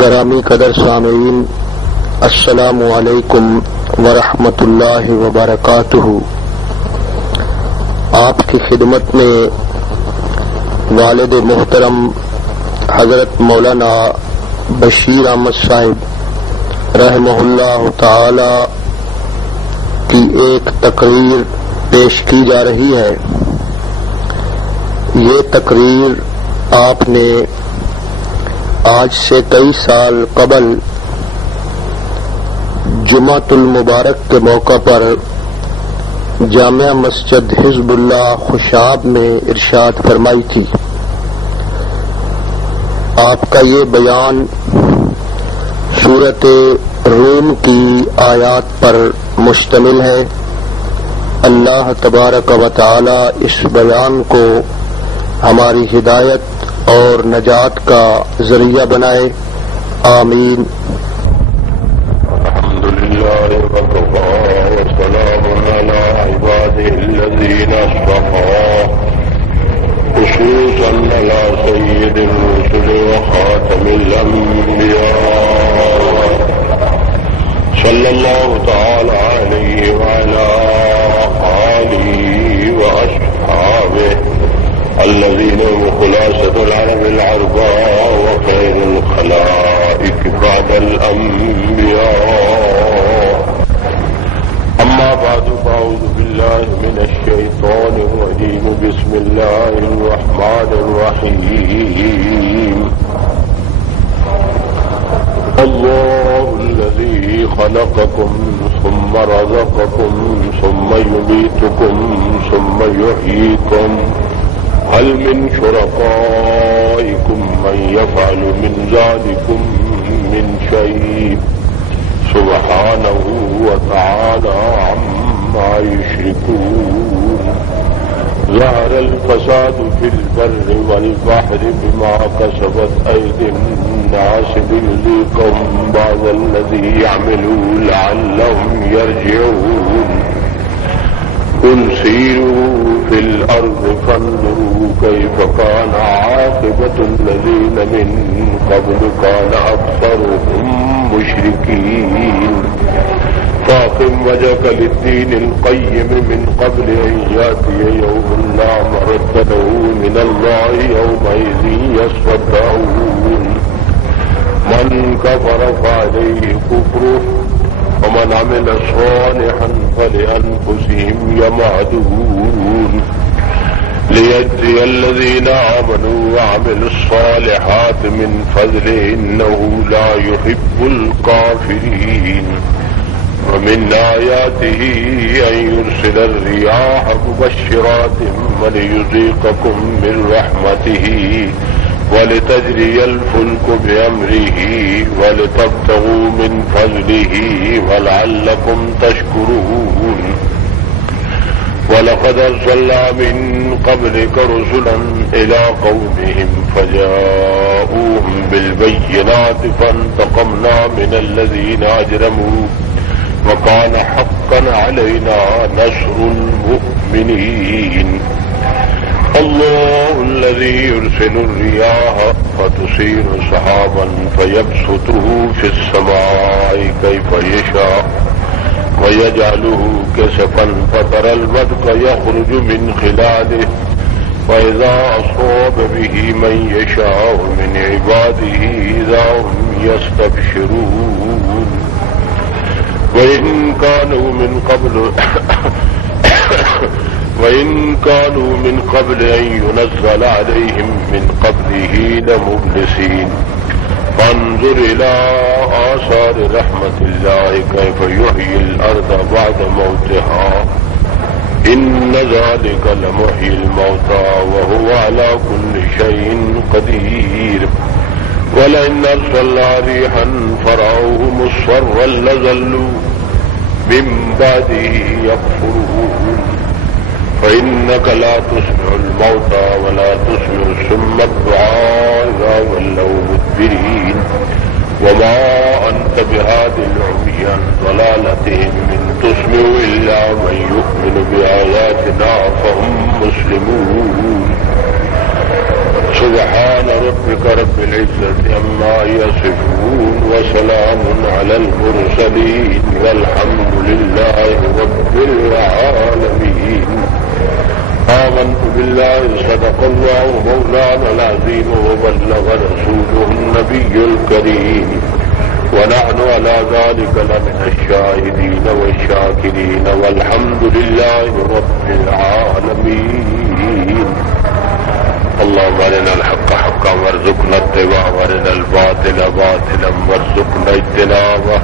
گرامی قدر سامعین، السلام علیکم ورحمۃ اللہ وبرکاتہ۔ آپ کی خدمت میں والد محترم حضرت مولانا بشیر احمد صاحب رحمہ اللہ تعالی کی ایک تقریر پیش کی جا رہی ہے۔ یہ تقریر آپ نے آج سے کئی سال قبل جمعۃ المبارک کے موقع پر جامع مسجد حزب اللہ خوشاب میں ارشاد فرمائی تھی۔ آپ کا یہ بیان سورۃ روم کی آیات پر مشتمل ہے۔ اللہ تبارک و تعالی اس بیان کو ہماری ہدایت اور نجات کا ذریعہ بنائے، آمین۔ الحمدللہ وکفی وسلام علی عبادہ الذین اصطفی، خصوصا علی سید الرسل وخاتم الانبیاء صلی اللہ تعالی علیہ وعلی آلہ واصحابہ الذين هم خلاصة العرب العرباء وخير الخلائق بعد الأنبياء، أما بعد فأعوذ بالله من الشيطان الرجيم، بسم الله الرحمن الرحيم۔ الله الذي خلقكم ثم رزقكم ثم يميتكم ثم يحييكم، هل من شركائكم من يفعل من ذلكم من شيء، سبحانه وتعالى عما يشركون۔ ظهر الفساد في البر والبحر بما كسبت أيدي الناس ليذيقهم بعض الذي عملوا لعلهم يرجعون۔ قل سيروا في الأرض فانظروا كيف كان عاقبة الذين من قبل كان أكثرهم مشركين، فأقم وجهك للدين القيم من قبل أن يأتي يوم لا مرد له من الله يومئذ يصدعون۔ من كفر فعليه كفره ومن عمل صالحا فلأنفسهم يمهدون، ليجزي الذين آمنوا وعملوا الصالحات من فضله إنه لا يحب الكافرين۔ ومن آياته أن يرسل الرياح مبشرات وليذيقكم من رحمته ولتجري الفلك بأمره ولتبتغوا من فضله ولعلكم تشكرون۔ ولقد أرسلنا من قبلك رسلا إلى قومهم فجاءوهم بالبينات فانتقمنا من الذين أجرموا وكان حقا علينا نصر المؤمنين۔ الله الذي يرسل الرياح فتصير سحابا فيبسطه في السماء كيف يشاء ويجعله كسفا فترى الودق يخرج من خلاله، وإذا أصاب به من يشاء من عباده إذا هم يستبشرون۔ وإن كانوا من قبل أن ينزل عليهم من قبله لمبلسين، فانظر إلى آثار رحمة الله كيف يحيي الأرض بعد موتها، إن ذلك لمحيي الموتى وهو على كل شيء قدير۔ ولئن أرسلنا ريحا فرأوه مصفرا لظلوا من بعده يكفرون، فإنك لا تسمع الموتى ولا تسمع الصم الدعاء إذا ولوا مدبرين، وما أنت بهاد العمي عن ضلالتهم إن تسمع إلا من يؤمن بآياتنا فهم مسلمون۔ سبحان ربك رب العزة عما يصفون وسلام على المرسلين والحمد لله رب العالمين. آمنت بالله صدق الله مولانا العظيم وبلغ رسوله النبي الكريم ونحن على ذلك لمن الشاهدين والشاكرين والحمد لله رب العالمين. اللهم ارنا الحق حقا وارزقنا اتباعه وارنا الباطل باطلا وارزقنا اجتنابه.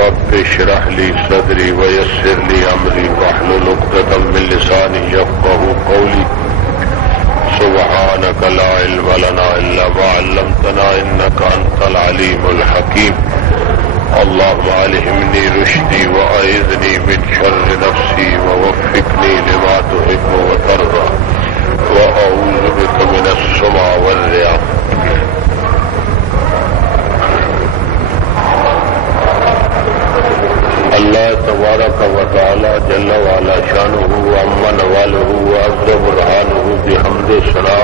رب اشرح لي صدري ويسر لي امري واحلل عقدة من لساني يفقهوا قولي. سبحانك لا علم لنا الا ما علمتنا انك انت العليم الحكيم. اللهم الهمني رشدي واعذني من شر نفسي ووفقني لما تحب وترضى وأعوذ بك من السمع والرياء. اللہ تبارک و تعالی جل وعلا شانہ وعظم نوالہ وعز برہانہ بحمد ثنا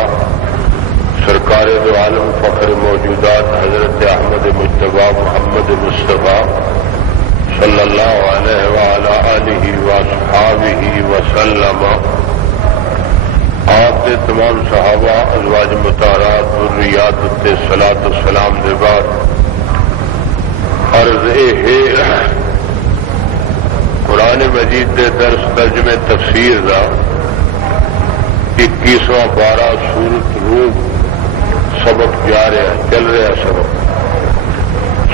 سرکار دو عالم فخر موجودات حضرت احمد مجتبی محمد مصطفیٰ صلی اللہ علیہ وعلی آلہ واصحابہ وسلم. آپ کے تمام صحابہ ازواج مطہرات ذریات تے صلاۃ والسلام دے بعد عرض ہے قرآن مجید دے درس ترجمے تفسیر دا 21واں پارہ سورۃ روم سبق جا رہا چل رہا سبق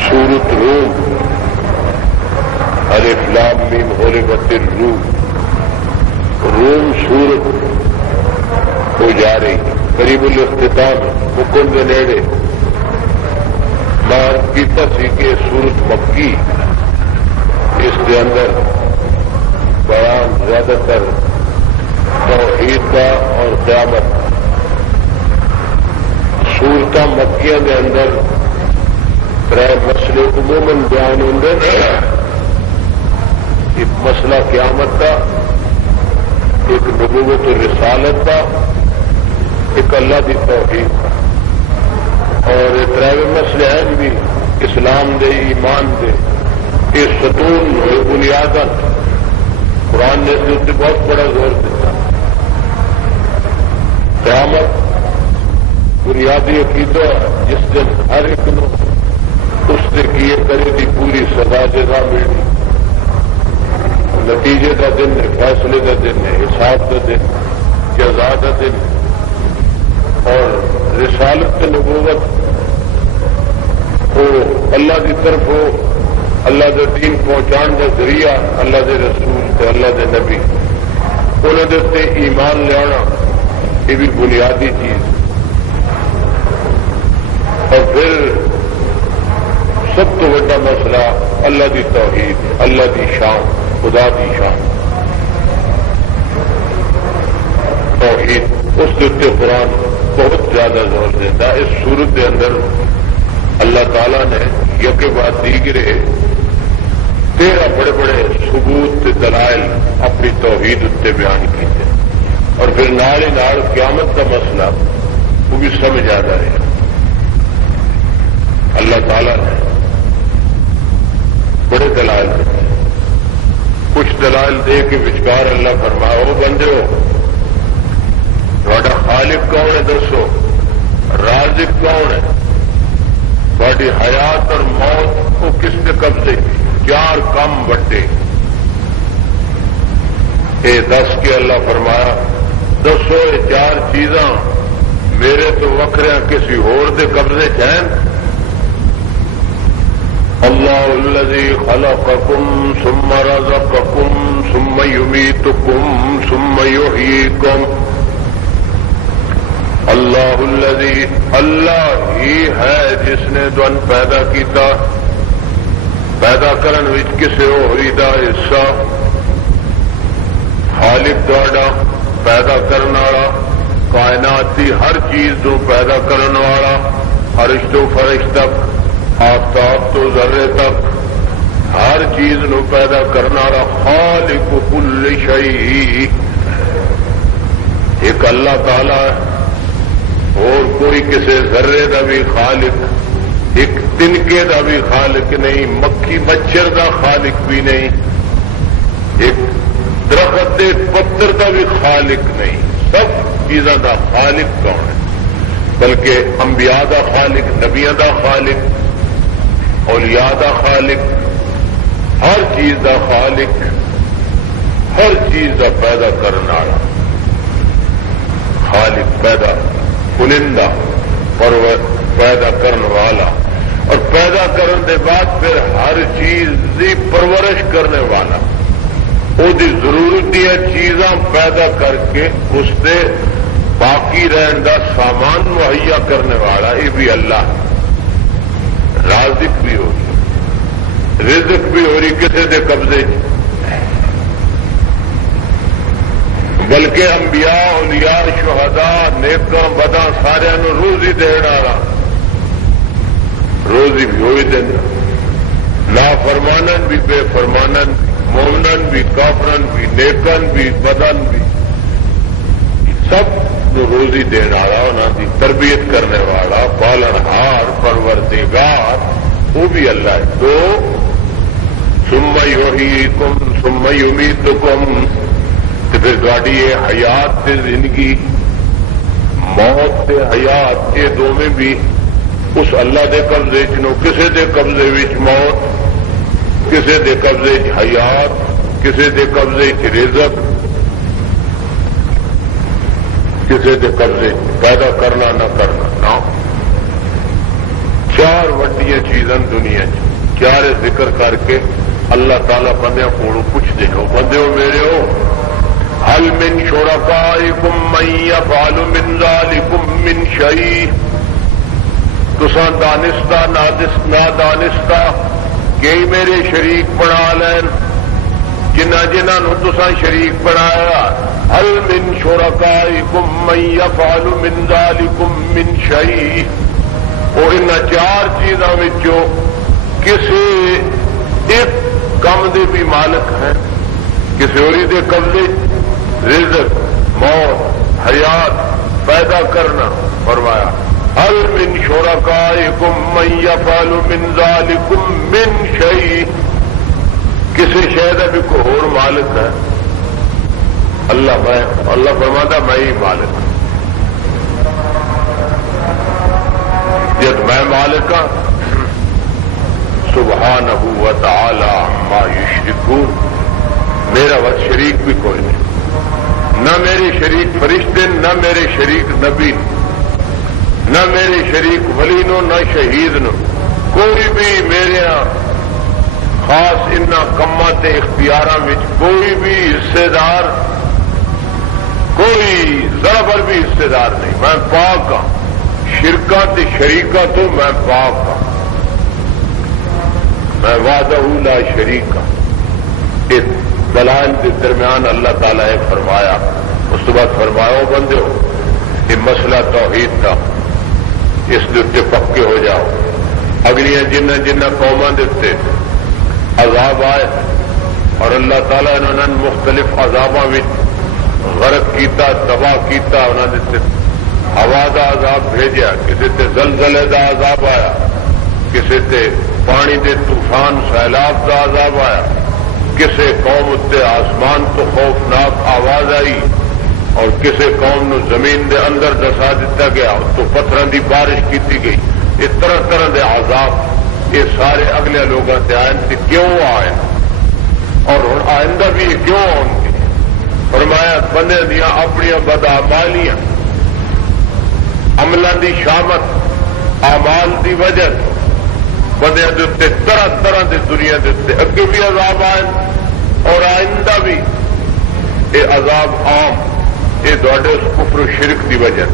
سورۃ روم الف لام میم غلبت الروم. روم سورت ہو جا رہی قریب الاختتام حکم کے نیڑے. مان کی تصحیح کے سورت مکی اس کے اندر بیان زیادہ تر توحید کا اور قیامت. سورت مکیہ کے اندر ترے مسئلے عموماً بیان ہوں. ایک مسئلہ قیامت کا، ایک نبوت و رسالت کا، ایک اللہ کی توحید کا. اور ترے مسئلے ہیں بھی اسلام دے ایمان دے یہ ستون ہوئے بنیادن قرآن نے اس سے بہت بڑا زور دیتا. قیامت بنیادی عقیدہ جس دن ہر ایک نو اس سے کیے کرے دی پوری سزا جزا ملنی. نتیجے کا دن ہے، فیصلے کا دن ہے، حساب کا دن، جزا کا دن. اور رسالت نبوت ہو اللہ کی طرف ہو، اللہ کے دین پہنچان کا ذریعہ اللہ کے رسول تے اللہ کے نبی انہوں نے ایمان لیا یہ بھی بنیادی چیز. اور پھر سب تو بڑا مسئلہ اللہ کی توحید، اللہ کی شان، خدا کی شان توحید. اس کے اتنے قرآن بہت زیادہ زور دیتا. اس صورت کے اندر اللہ تعالی نے یک بعد دیگرے 13 بڑے بڑے ثبوت دلائل اپنی توحید اتنے بیان کیتے. اور پھر نال ہی نال قیامت کا مسئلہ وہ بھی سمجھ آ رہا ہے. اللہ تعالی نے بڑے دلائل دیتے. کچھ دلائل دے کے وچکار اللہ فرمایا وہ بندے ہو تھوڑا خالق کون ہے دسو، رازق کون ہے، تھوڑی حیات اور موت کو کس نے قبضے کی، 4 کم بٹے. یہ دس کے اللہ فرمایا دسو یہ 4 چیزاں میرے تو وکھرے کسی ہور دے قبضے چین. اللہ الذی خلقکم ثم رزقکم ثم یمیتکم ثم یحییکم. اللہ الذی اللہ ہی ہے جس نے تن پیدا کیتا. پیدا کرن وچ کسے ہوری دا حصہ. خالق تہاڈا پیدا کرنے والا، کائنات کی ہر چیز کو پیدا کرنے والا، عرش تو فرش تک، آفتاب تو ذرے تک ہر چیز نو پیدا کرنے والا خالق کل شیء ایک اللہ تعالی ہے. اور کوئی کسی ذرے کا بھی خالق، ایک تنکے کا بھی خالق نہیں، مکھی مچھر کا خالق بھی نہیں، ایک درخت پتر کا بھی خالق نہیں، سب چیزوں کا خالق کون ہے؟ بلکہ انبیاء کا خالق، نبیوں کا خالق، اولیاء کا خالق، ہر چیز کا خالق، ہر چیز کا پیدا کرنے والا خالق، پیدا کنندہ پیدا کرنے والا، اور پیدا کرنے کے بعد پھر ہر چیز کی پرورش کرنے والا، وہ ضرورت دیا چیزاں پیدا کر کے اس سے باقی رہن کا سامان مہیا کرنے والا، یہ بھی اللہ ہے۔ رازق بھی ہو رہی، رزق بھی ہو رہی کسی کے قبضے، بلکہ انبیاء، اولیاء، شہداء، نیکاں بداں سارے روزی دینا والا، روزی بھی وہی دینا، نافرمانن بھی بے فرمانن بھی، مومنن بھی کافرن بھی، نیکن بھی بدن بھی، سب جو روزی دینے والا، انہوں کی تربیت کرنے والا، پالنہار، پروردگار، وہ بھی اللہ ہے۔ تو ثم یحییکم ثم یمیتکم، تو پھر تھوڑی یہ حیات تے زندگی، موت تے حیات، یہ دونوں بھی اس اللہ دے قبضے چ نو، کسے دے قبضے وچ موت، کسے دے قبضے چ حیات، کسے دے قبضے چ رزق، کسے دے قبضے پیدا کرنا نہ کرنا، نہ چار وڈیاں چیزاں دنیا چارے ذکر کر کے اللہ تعالی بندیاں کو پوچھتے ہو، بندے ہو میرے ہو، هل من شرکائکم من یفعل من ذالکم من شیء، تساں دانستہ نادانستہ کئی میرے شریک بنا لین، جنہاں نو تساں شریک بنایا، هل من شرکائکم من یفعل من ذالکم من شیء، وہ ان چار چیزاں وچوں کسی ایک کم دے بھی مالک ہیں، کسی اور دے قبضے، رزق، موت، حیات، پیدا کرنا، فرمایا هل من شرکائکم من یفعل من ذالکم من شیء، کسی شے دا بھی کوئی اور مالک ہے؟ اللہ فرماتا میں ہی مالک ہوں، جب میں مالک ہوں، سبحانہ و تعالی عما یشرکون، میرا وقت شریک بھی کوئی نہیں، نہ میرے شریک فرشتے، نہ میرے شریک نبی، نہ میرے شریک ولی نو، نہ شہید نو، کوئی بھی میرے خاص ان کماں تے اختیاراں وچ کوئی بھی حصے دار، کوئی ذرا بھر بھی حصے دار نہیں، میں پاک ہاں، شرکاں تے شریکاں تو میں پاک ہاں، میں وحدہ لا شریک ہاں۔ اس دلائل کے درمیان اللہ تعالیٰ نے فرمایا، اس کے بعد فرمایا بندے ہو، یہ مسئلہ توحید تھا، اس کے اتنے پکے ہو جاؤ، اگلیاں جنہ قوموں کے اتنے عذاب آئے اور اللہ تعالیٰ انہوں نے مختلف عذابوں میں غرق کیتا، تباہ کیتا، انہوں نے ہوا دا عذاب بھیجا، کسی تے زلزلے دا عذاب آیا، کسی تے پانی دے طوفان سیلاب دا عذاب آیا، کسی قوم اتنے آسمان تو خوفناک آواز آئی اور کسی قوم نو زمین دے اندر دسا دیتا گیا تو پتھراں دی بارش کیتی گئی، اس طرح طرح دے عذاب یہ سارے اگلے لوگوں سے آئے تھے، کیوں آئے اور ہن آئندہ بھی یہ کیوں آؤ گے؟ فرمایا بندے دیا اپنی بدعمالیاں، عملاں دی شامت، اعمال دی وجہ بندیاں دے اتنے طرح طرح دی دنیا دے اتنے اگے بھی عذاب آئے اور آئندہ بھی یہ عذاب عام، یہ تھوڑے اس کفر و شرک دی وجہ،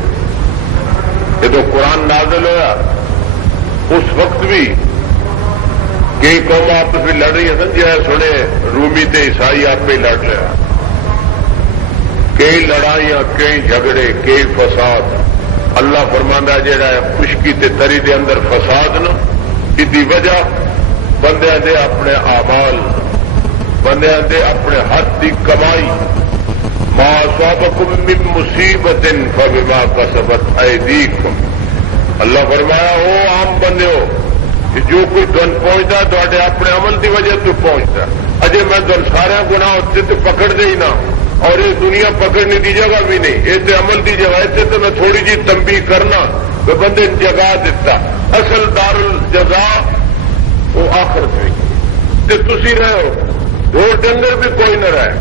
یہ تو قرآن نازل ہوا اس وقت بھی کئی قوم آپس میں لڑ رہی ہیں، سمجھا سنے رومی تے عیسائی آپ پہ لڑ رہا، کئی لڑائیاں، کئی جھگڑے، کئی فساد، اللہ فرماندا جہاں ہے خشکی تے تری دے اندر فساد نہ، اس وجہ بندیاں دے اپنے اعمال، بندیاں دے اپنے ہاتھ دی کمائی، ما اصابکم من مصیبت فبما کسبت ایدیکم. اللہ فرمایا او عام بندیو کہ جو کوئی دن پہنچتا تے اپنے عمل کی وجہ تو پہنچتا. اجے میں دن سارا گناہ اتنے تو پکڑ دے ہی نہ، اور یہ دنیا پکڑنے کی جگہ بھی نہیں، یہ تو عمل کی جگہ. اتنے تو میں تھوڑی جی تنبیہ کرنا تو بندے نے جگہ دیتا. اصل دار الجزا وہ آخرت میں تھی رہو. ڈور ڈنگر بھی کوئی نہ رہے.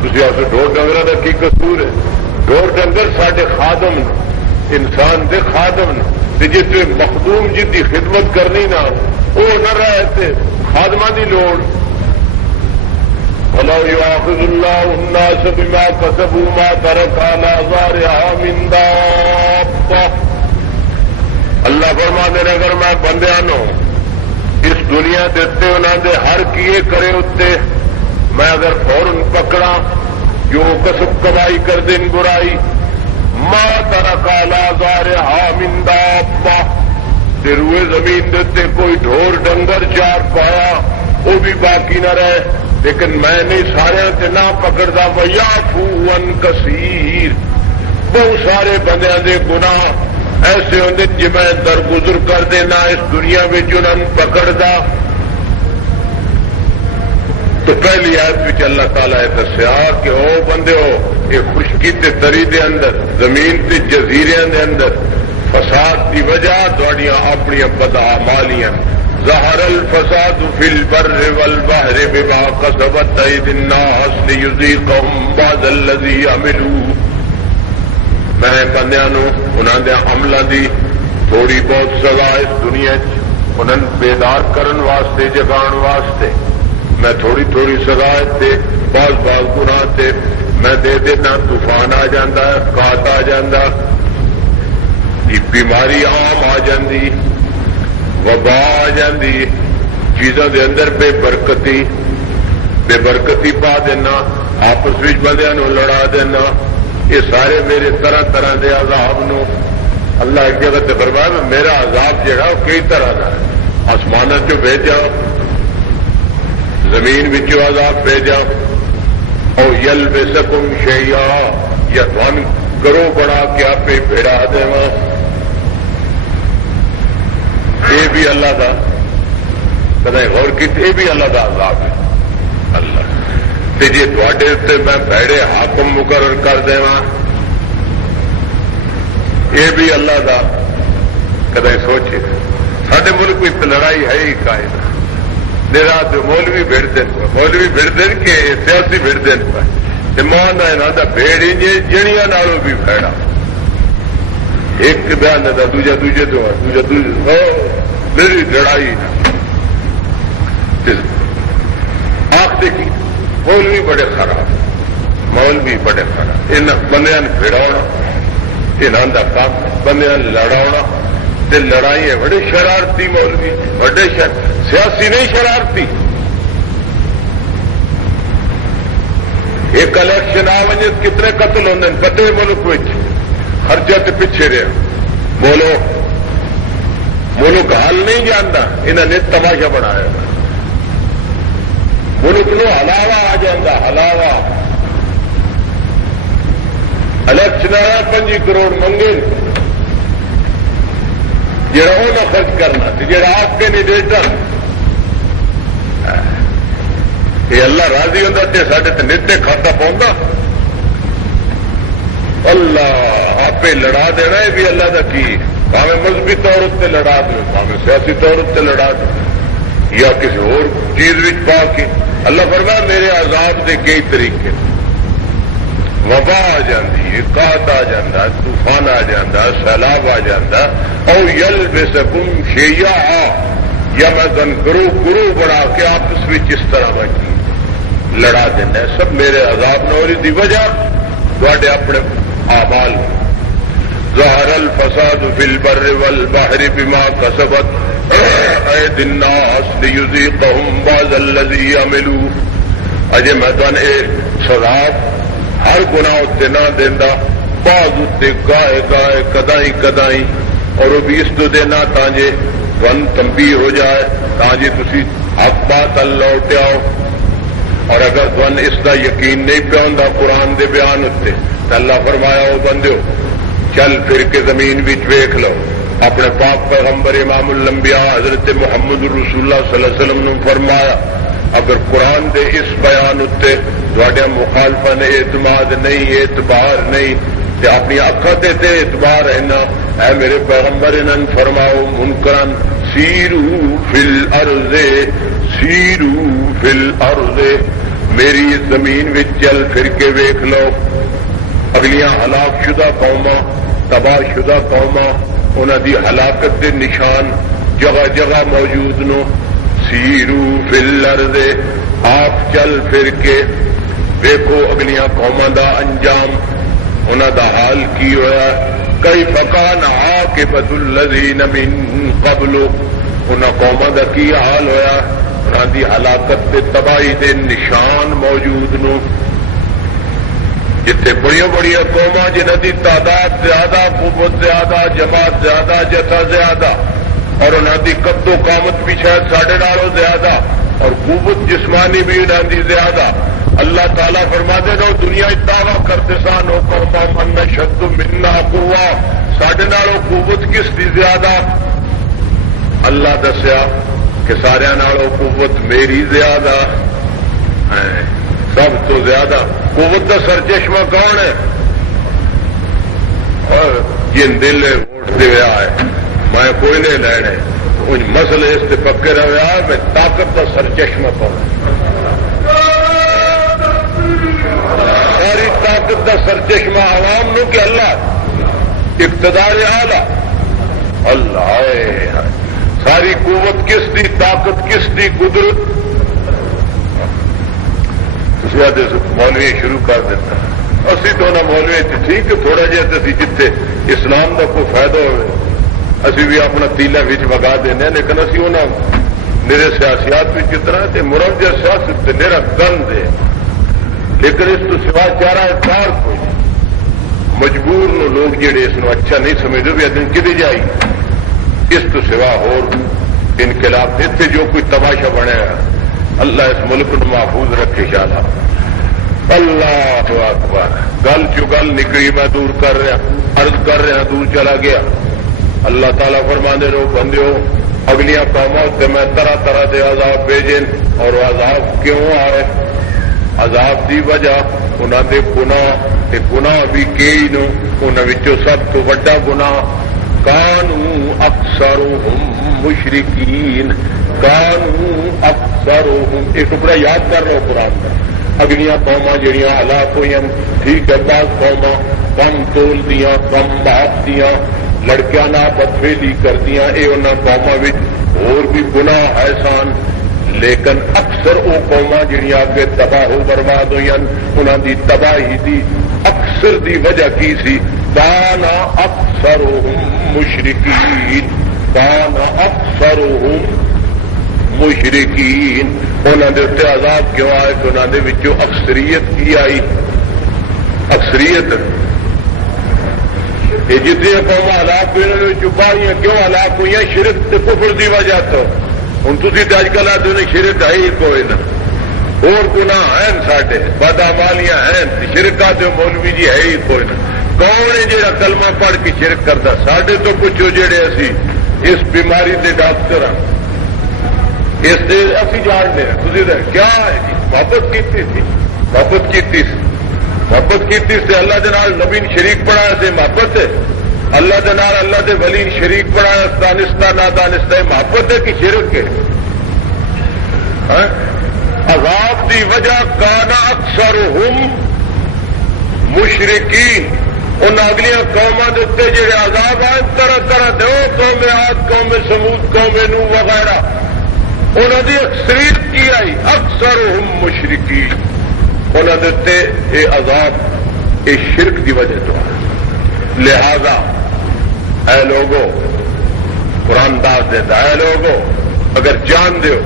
تھی آپ ڈور ڈنگر کا کی قصور ہے؟ ڈور ڈنگر سارے خادم انسان دے خادم نے، جی مخدوم جی کی خدمت کرنی نہ وہ نہ رہے خادمہ کی لوڑ. وَلَوْ يُؤَاخِذُ اللَّهُ النَّاسَ بِمَا كَسَبُوا مَا تَرَكَ عَلَىٰ ظَهْرِهَا مِن دَابَّةٍ. اللہ فرماتے ہیں اگر میں بندیاں نو اس دنیا دیتے انہوں نے ہر کیے کرے اتنے میں اگر فوراً پکڑا جو کسب کمائی کر دین برائی، ما ترک علی ظہرہا من دابہ، تے روئے زمین دیتے کوئی ڈھور ڈنگر چار پایا وہ بھی باقی نہ رہے. لیکن میں نہیں سارے تے نہ پکڑدا. ویعفو عن کثیر، بہت سارے بندیاں دے گناہ ایسے ہوندے جی میں درگزر کر دینا اس دنیا میں انہوں پکڑدا. تو پہلی آیت وچ اللہ تعالیٰ نے دسیا کہ او بندے ہو یہ خشکی تے تری دے اندر زمین تے جزیریاں دے اندر فساد کی وجہ تہاڈیاں اپنی بداعمالیاں. ظہر الفساد فی البر والبحر بما کسبت ایدی الناس لیذیقہم بعض الذی عملوا. میں بندیاں نو انہاں دے عملاں دی تھوڑی بہت سزا اس دنیا انہاں بیدار کرن واسطے جگان واسطے میں تھوڑی تھوڑی سزا تے بعض گناہ تے میں دے دینا. طوفان آ جاندہ، کات آ جاندہ، بیماری عام آ جاندی، وبا آ جاندی، چیزوں دے اندر بے برکتی پا دینا، آپس وچ بندیاں نو لڑا دینا. یہ سارے میرے طرح طرح دے عذاب نو اللہ ایک جگہ تے فرمایا میرا عذاب جڑا وہ کئی طرح کا ہے. آسمانوں چ بھیجا، زمین وچوں عذاب بھیجا، او یلبسکم شیئا یا تھان کرو بڑا کے آپ بھیڑا دیواں. یہ بھی اللہ کا کدے غور کی یہ بھی اللہ کا عذاب ہے. اللہ تے جی تواڈے تے میں بھڑے حاکم مقرر کر دیواں یہ بھی اللہ کا کدے سوچے. سارے ملک میں لڑائی ہے ہی قائم میرا تو مولوی بھڑ دین کہ سیاسی بھڑ دین پہ مان ہے بھیڑ جڑیاں نالوں بھی پھیڑا ایک بیان دا دوجا دوجے تو میری لڑائی آپ دیکھی مولوی بڑے خراب ان بندیاں بھیڑاونا انہوں کا کام بندیاں لڑاونا تے لڑائی ہے. بڑے شرارتی مولوی بڑے سیاسی نہیں شرارتی. ایک الیکشن آ وجے کتنے قتل ہوتے ہیں کتے ملک خرچہ تے پیچھے رہا. ملک حل نہیں جانتا انہوں نے تماشا بنایا. ملک نو ہلاوا آ جاتا ہلاوا. الیکشن آیا 5 کروڑ منگے جڑا وہ نہ خرچ کرنا جڑا آپ کے نیڈیٹر یہ اللہ راضی ہوتا تے سارے نیتے کھاتا پاؤں. اللہ آپ لڑا دینا یہ بھی اللہ کا کی پاوے مذہبی طور اتنے لڑا دو پاوے سیاسی طور اتنے لڑا دو یا کسی اور چیز پا کے. اللہ فرمایا میرے عذاب دے کئی طریقے وبا آ جاندی، قحط آ جاندہ، طوفان آ جاندہ، سیلاب آ جاندہ. او یلبسکم شیعا یا میں دن گروہ بنا کے آپس میں اس طرح میں لڑا دینا. سب میرے عذاب نوری دی وجہ تھوڑے اپنے اعمال. ظہر الفساد فی البر والبحر بما کسبت ایدی الناس لیذیقہم بعض الذی عملوا. اجے میں تنے سزا ہر گناہ اتنے نہ دینا بعض اتنے گاہے کدائی اور وہ بھی اس تو دینا تاجے ون تنبیہ ہو جائے تاجے تسی حق بات لوٹ آؤ. اور اگر تمہیں اس کا یقین نہیں پیا ہوندا قرآن دے بیان اتنے تو اللہ فرمایا وہ بندیو چل پھر کے زمین وچ ویکھ لو اپنے پاک پیغمبر امام الانبیاء حضرت محمد رسول اللہ صلی اللہ علیہ وسلم نے فرمایا اگر قرآن دے اس بیان اتنے تھوڑے مخالفہ نے اعتماد نہیں اعتبار نہیں تے اپنی اکھاں تے اعتبار رہنا اے میرے پیغمبر انہاں فرماؤ منکرن سیرو فی الارض سیرو فی الارض میری زمین وچ چل پھر کے ویکھ لو اگلیاں ہلاک شدہ قوماں تباہ شدہ قوماں انہاں دی ہلاکت دے نشان جگہ جگہ موجود نو سیرو فی الارض آپ چل پھر کے ویکھو اگلیاں قوماں دا انجام انہاں دا حال کی ہویا کیف کان عاقبۃ الذین من قبل انہاں قوماں دا کی حال ہویا انہاں دی ہلاکت تے تباہی دے نشان موجود نو جتنے بڑی بڑی قوماں جنہاں دی تعداد زیادہ قوت زیادہ جماعت زیادہ جتھا زیادہ اور انہاں دی قد و قامت بھی شاید ساڈے نالوں زیادہ اور قوت جسمانی بھی انہاں دی زیادہ اللہ تعالیٰ فرماتے نو دنیا دعویٰ کرتے سان ہو قوما من اشد منا قوہ ساڈے نالوں قوت کس دی زیادہ اللہ دسیا کہ سارے نالوں قوت میری زیادہ سب تو زیادہ قوت کا سرچشمہ کون ہے اور جن دل ووٹ دیا ہے میں کوئی نہیں لینے ان مسئلے اس سے پکے رہا ہے میں طاقت کا سرچشمہ کون ساری طاقت کا سرچشمہ عوام نو کہ اللہ اقتدار اعلی اللہ ساری قوت کس دی طاقت کس دی قدرت مولوی شروع کر دیتا اسی تو نہ مولوی ٹھیک ہے تھوڑا جہا اسی جتنے اسلام کا کوئی فائدہ ہوئے اسی بھی اپنا تیلا بچ وگا دینا لیکن اسی انہوں میرے سیاسیات بھی کتنا تے مروجہ سیاست میرا گند ہے لیکن اس تو سوا چارہ کار کوئی مجبور نو لوگ جڑے اس نو اچھا نہیں سمجھتے بھی دن کدی جائی اس تو سوا اور انقلاب اتنے جو کوئی تماشا بنے اللہ اس ملک نو محفوظ رکھے شالا اللہ اکبر گل چو گل نکلی میں دور کر رہا عرض کر رہا دور چلا گیا اللہ تعالیٰ فرماندے رہو بندیو اگلیاں قوموں سے میں طرح طرح دے عذاب بھیجن اور عذاب کیوں آئے عذاب دی وجہ انہوں دے گناہ بھی کئی نو انہوں سب تو بڑا گناہ کانو اکثرہم مشرکین کانو اکثرہم ایک ٹکڑا یاد کر لو قرآن کا اگلیاں قوماں جڑیاں ہلاک ہوئی ٹھیک ہے بعض قوماں کم تول دیاں کم باپ دیاں لڑکیاں نہ بدفعلی کر دیاں اے انہاں قوماں وچ اور بھی گناہ احسان لیکن اکثر وہ قوماں جڑیاں اگے تباہ ہو برباد ہوئی انہاں دی تباہی دی اکثر دی وجہ کی سی کانا اکثرہم مشرکین کانا اکثرہم مشرکین انہوں نے اتنے عذاب کیوں آئے کہ انہوں نے وچوں اکثریت کی آئی اکثریت یہ جتنی قوم ہلاک ہوئی انہوں نے باہریاں کیوں ہلاک ہوئی ہیں شرک تے کفر دی وجہ تو ہوں تھی تو اج کل آتے انہیں شرک ہے ہی کوئی نہ اور گناہ ہیں ساڈے بدعمالیاں ہیں شرک آتے مولوی جی ہے ہی کوئی نہ کون ہے جہاں کلمہ پڑھ کے شرک کرتا ساڈے تو پوچھو جہے اسی اس بیماری کے ڈاکٹر ہیں اس سے اسی جانتے ہیں تھی کیا ہے جی محبت کی سے اللہ دے نال نبی شریک پڑھایا سے محبت ہے اللہ دے نال اللہ دے ولی شریک پڑھایا دانستہ نہ دانستہ محبت ہے کہ شرک ہے عذاب دی وجہ کانا اکثرہم مشرکین ان اگلیاں قوماں دے تے جڑے عذاب آئے طرح طرح دے قوم عاد قوم سمود قوم نوح وغیرہ انہوں نے اکثریت کی آئی اکثرہم مشرکین انہوں نے تے اے عذاب اے شرک دی وجہ تو لہذا اے لوگو قرآن داس دیتا اے لوگو اگر جان دیو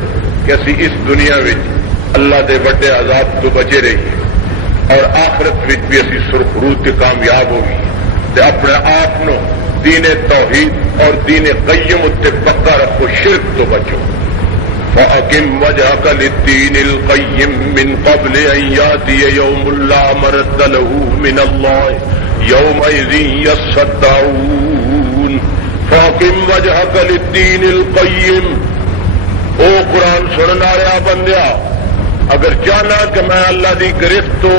کہ اسی اس دنیا وچ اللہ دے بڑے عذاب تو بچے رہیے اور آخرت وچ بھی اسی سرخرود کے کامیاب ہوگی تے اپنے آپ نو دین توحید اور دین قیم تے پکا رکھو شرک تو بچو فأقم وجهك للدين القيم من قبل أن يأتي يوم لا مرد له من الله يومئذ يصدعون فأقم وجهك للدين القيم. او قرآن سنن آیا بندیا، اگر چاہنا کہ میں اللہ دی گرفت تو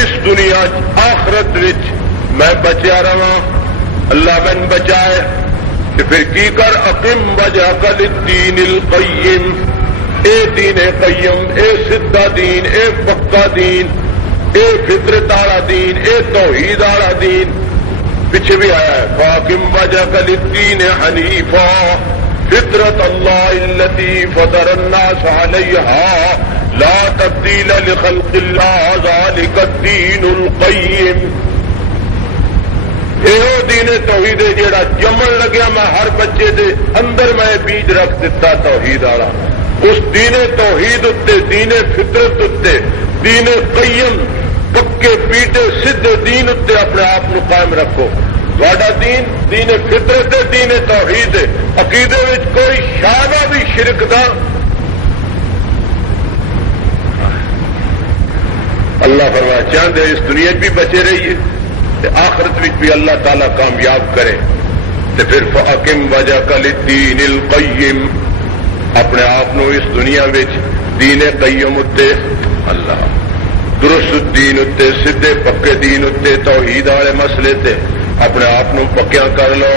اس دنیا آخرت وچ میں بچیا رہا، اللہ من بچائے، کہ پھر کی کر اقم وجہک للدین القیم، اے دین قیم، اے سدھا دین، اے پکا دین، اے فطرت والا دین، اے توحید والا دین. پیچھے بھی آیا ہے فاقم وجہک للدین حنیفا فطرت اللہ التی فطر الناس علیہا لا تبدیل لخلق اللہ ذالک الدین القیم. یہ دین توحید ہے جیڑا جمن لگیا میں ہر بچے دے اندر میں بیج رکھ دیتا توحید والا. اس دین توحید اتنے، دین فطرت اتنے، دین قیم پکے پیٹے سیدھے دین اتنے اپنے آپ کو قائم رکھو. تھوڑا دین دین فطرت ہے، دین توحید ہے. عقیدے میں کوئی شابہ بھی شرک دا اللہ فرمایا چاہتے اس دنیا بھی بچے رہیے، آخرت بھی اللہ تعالی کامیاب کرے. تو پھر فاقم وجہک للدین القیم، اپنے آپ اس دنیا دین قیم اتے اللہ درست دین اتے سیدھے پکے دین اتے توحید والے مسئلے تے اپنے آپ پکیا کر لو.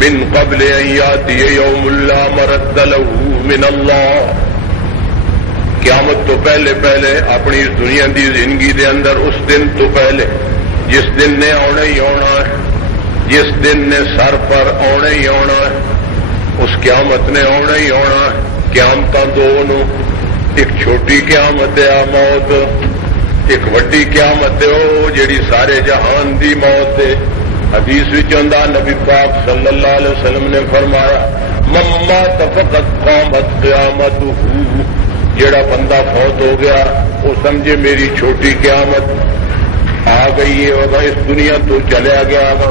من قبل ان یاتی یوم لا مرد له من اللہ، قیامت تو پہلے پہلے اپنی اس دنیا دی زندگی دے اندر اس دن تو پہلے جس دن نے آنا ہی آنا ہے، جس دن نے سر پر آنا ہی آنا ہے، اس قیامت نے آنا ہی آنا ہے. قیامت دونوں، ایک چھوٹی قیامت ہے موت، ایک وڈی قیامت ہے وہ جیڑی سارے جہان دی موت ہے. حدیث وچ آندا نبی پاک صلی اللہ علیہ وسلم نے فرمایا من مات فقد قامت قیامتہ، جیڑا بندہ فوت ہو گیا وہ سمجھے میری چھوٹی قیامت آ گئی ہے، وہ اس دنیا تو چلیا گیا گا.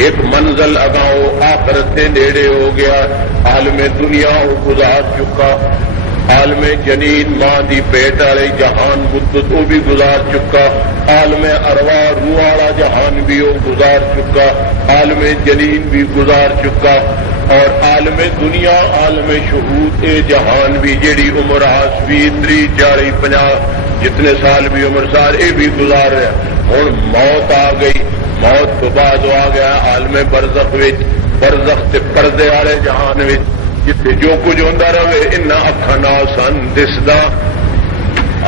ایک منزل اگاؤ آخرت سے نیڑے ہو گیا. عالم دنیا وہ گزار چکا، عالم جنین ماں دی پیٹ والے جہان مدت وہ بھی گزار چکا، عالم ارواح روح والا جہان بھی وہ گزار چکا، عالم جنین بھی گزار چکا، اور عالم دنیا عالم شہود اے جہان بھی جیڑی عمر حسبی 30 40 50 جتنے سال بھی عمر سال یہ بھی گزار رہا. ہوں موت آ گئی، موت تو بعد آ گیا عالم برزخ برزخ تے پردے والے جہان جتنے جو کچھ ہوتا رہے ان اکھان سن دسدا.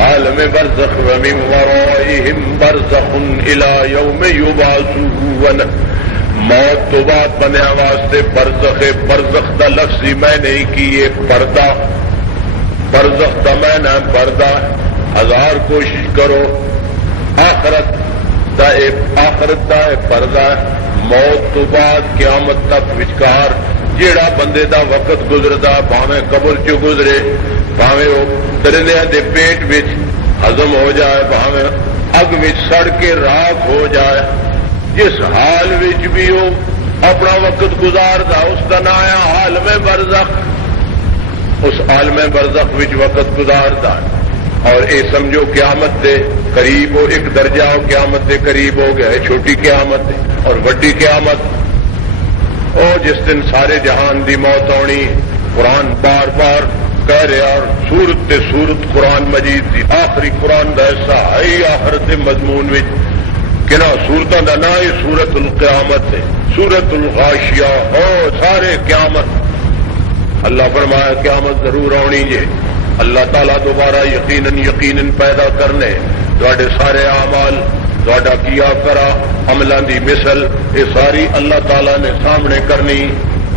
عالم برزخ ومن ورائہم برزخ الی یوم یبعثون. موت تو بعد بنیا واسطے برزخ، برزخ دا لفظ میں نہیں کیے پردہ، برزخ دا میں نہ پردہ. ہزار کوشش کرو آخرت دا پردہ. موت تو بعد قیامت تک وچکار جیڑا بندے دا وقت گزردا بھاویں قبر چ گزرے، بھاویں وہ درندیاں دے پیٹ وچ ہضم ہو جائے، بھاویں اگ وچ سڑ کے راکھ ہو جائے، جس حال وچ بھی وہ اپنا وقت گزاردا اس دا نام ہے عالم برزخ. اس عالم برزخ وچ وقت گزاردا اور اے سمجھو قیامت دے قریب ہو، ایک درجہ ہو قیامت دے قریب ہو گیا ہے. چھوٹی قیامت اور وڈی قیامت اور جس دن سارے جہان دی موت آنی. قرآن بار بار کہہ رہا اور سورت تے سورت قرآن مجید دی آخری قرآن دا حصہ ہے آخرت مضمون وچ کہ نہ سورتوں دا نام ہی سورت القیامت ہے، سورت الغاشیہ. اور سارے قیامت اللہ فرمایا قیامت ضرور آنی جے. اللہ تعالیٰ دوبارہ یقیناً پیدا کرنے تواڈے سارے اعمال تواڈا کیا کرا عملاں دی مثل یہ ساری اللہ تعالیٰ نے سامنے کرنی،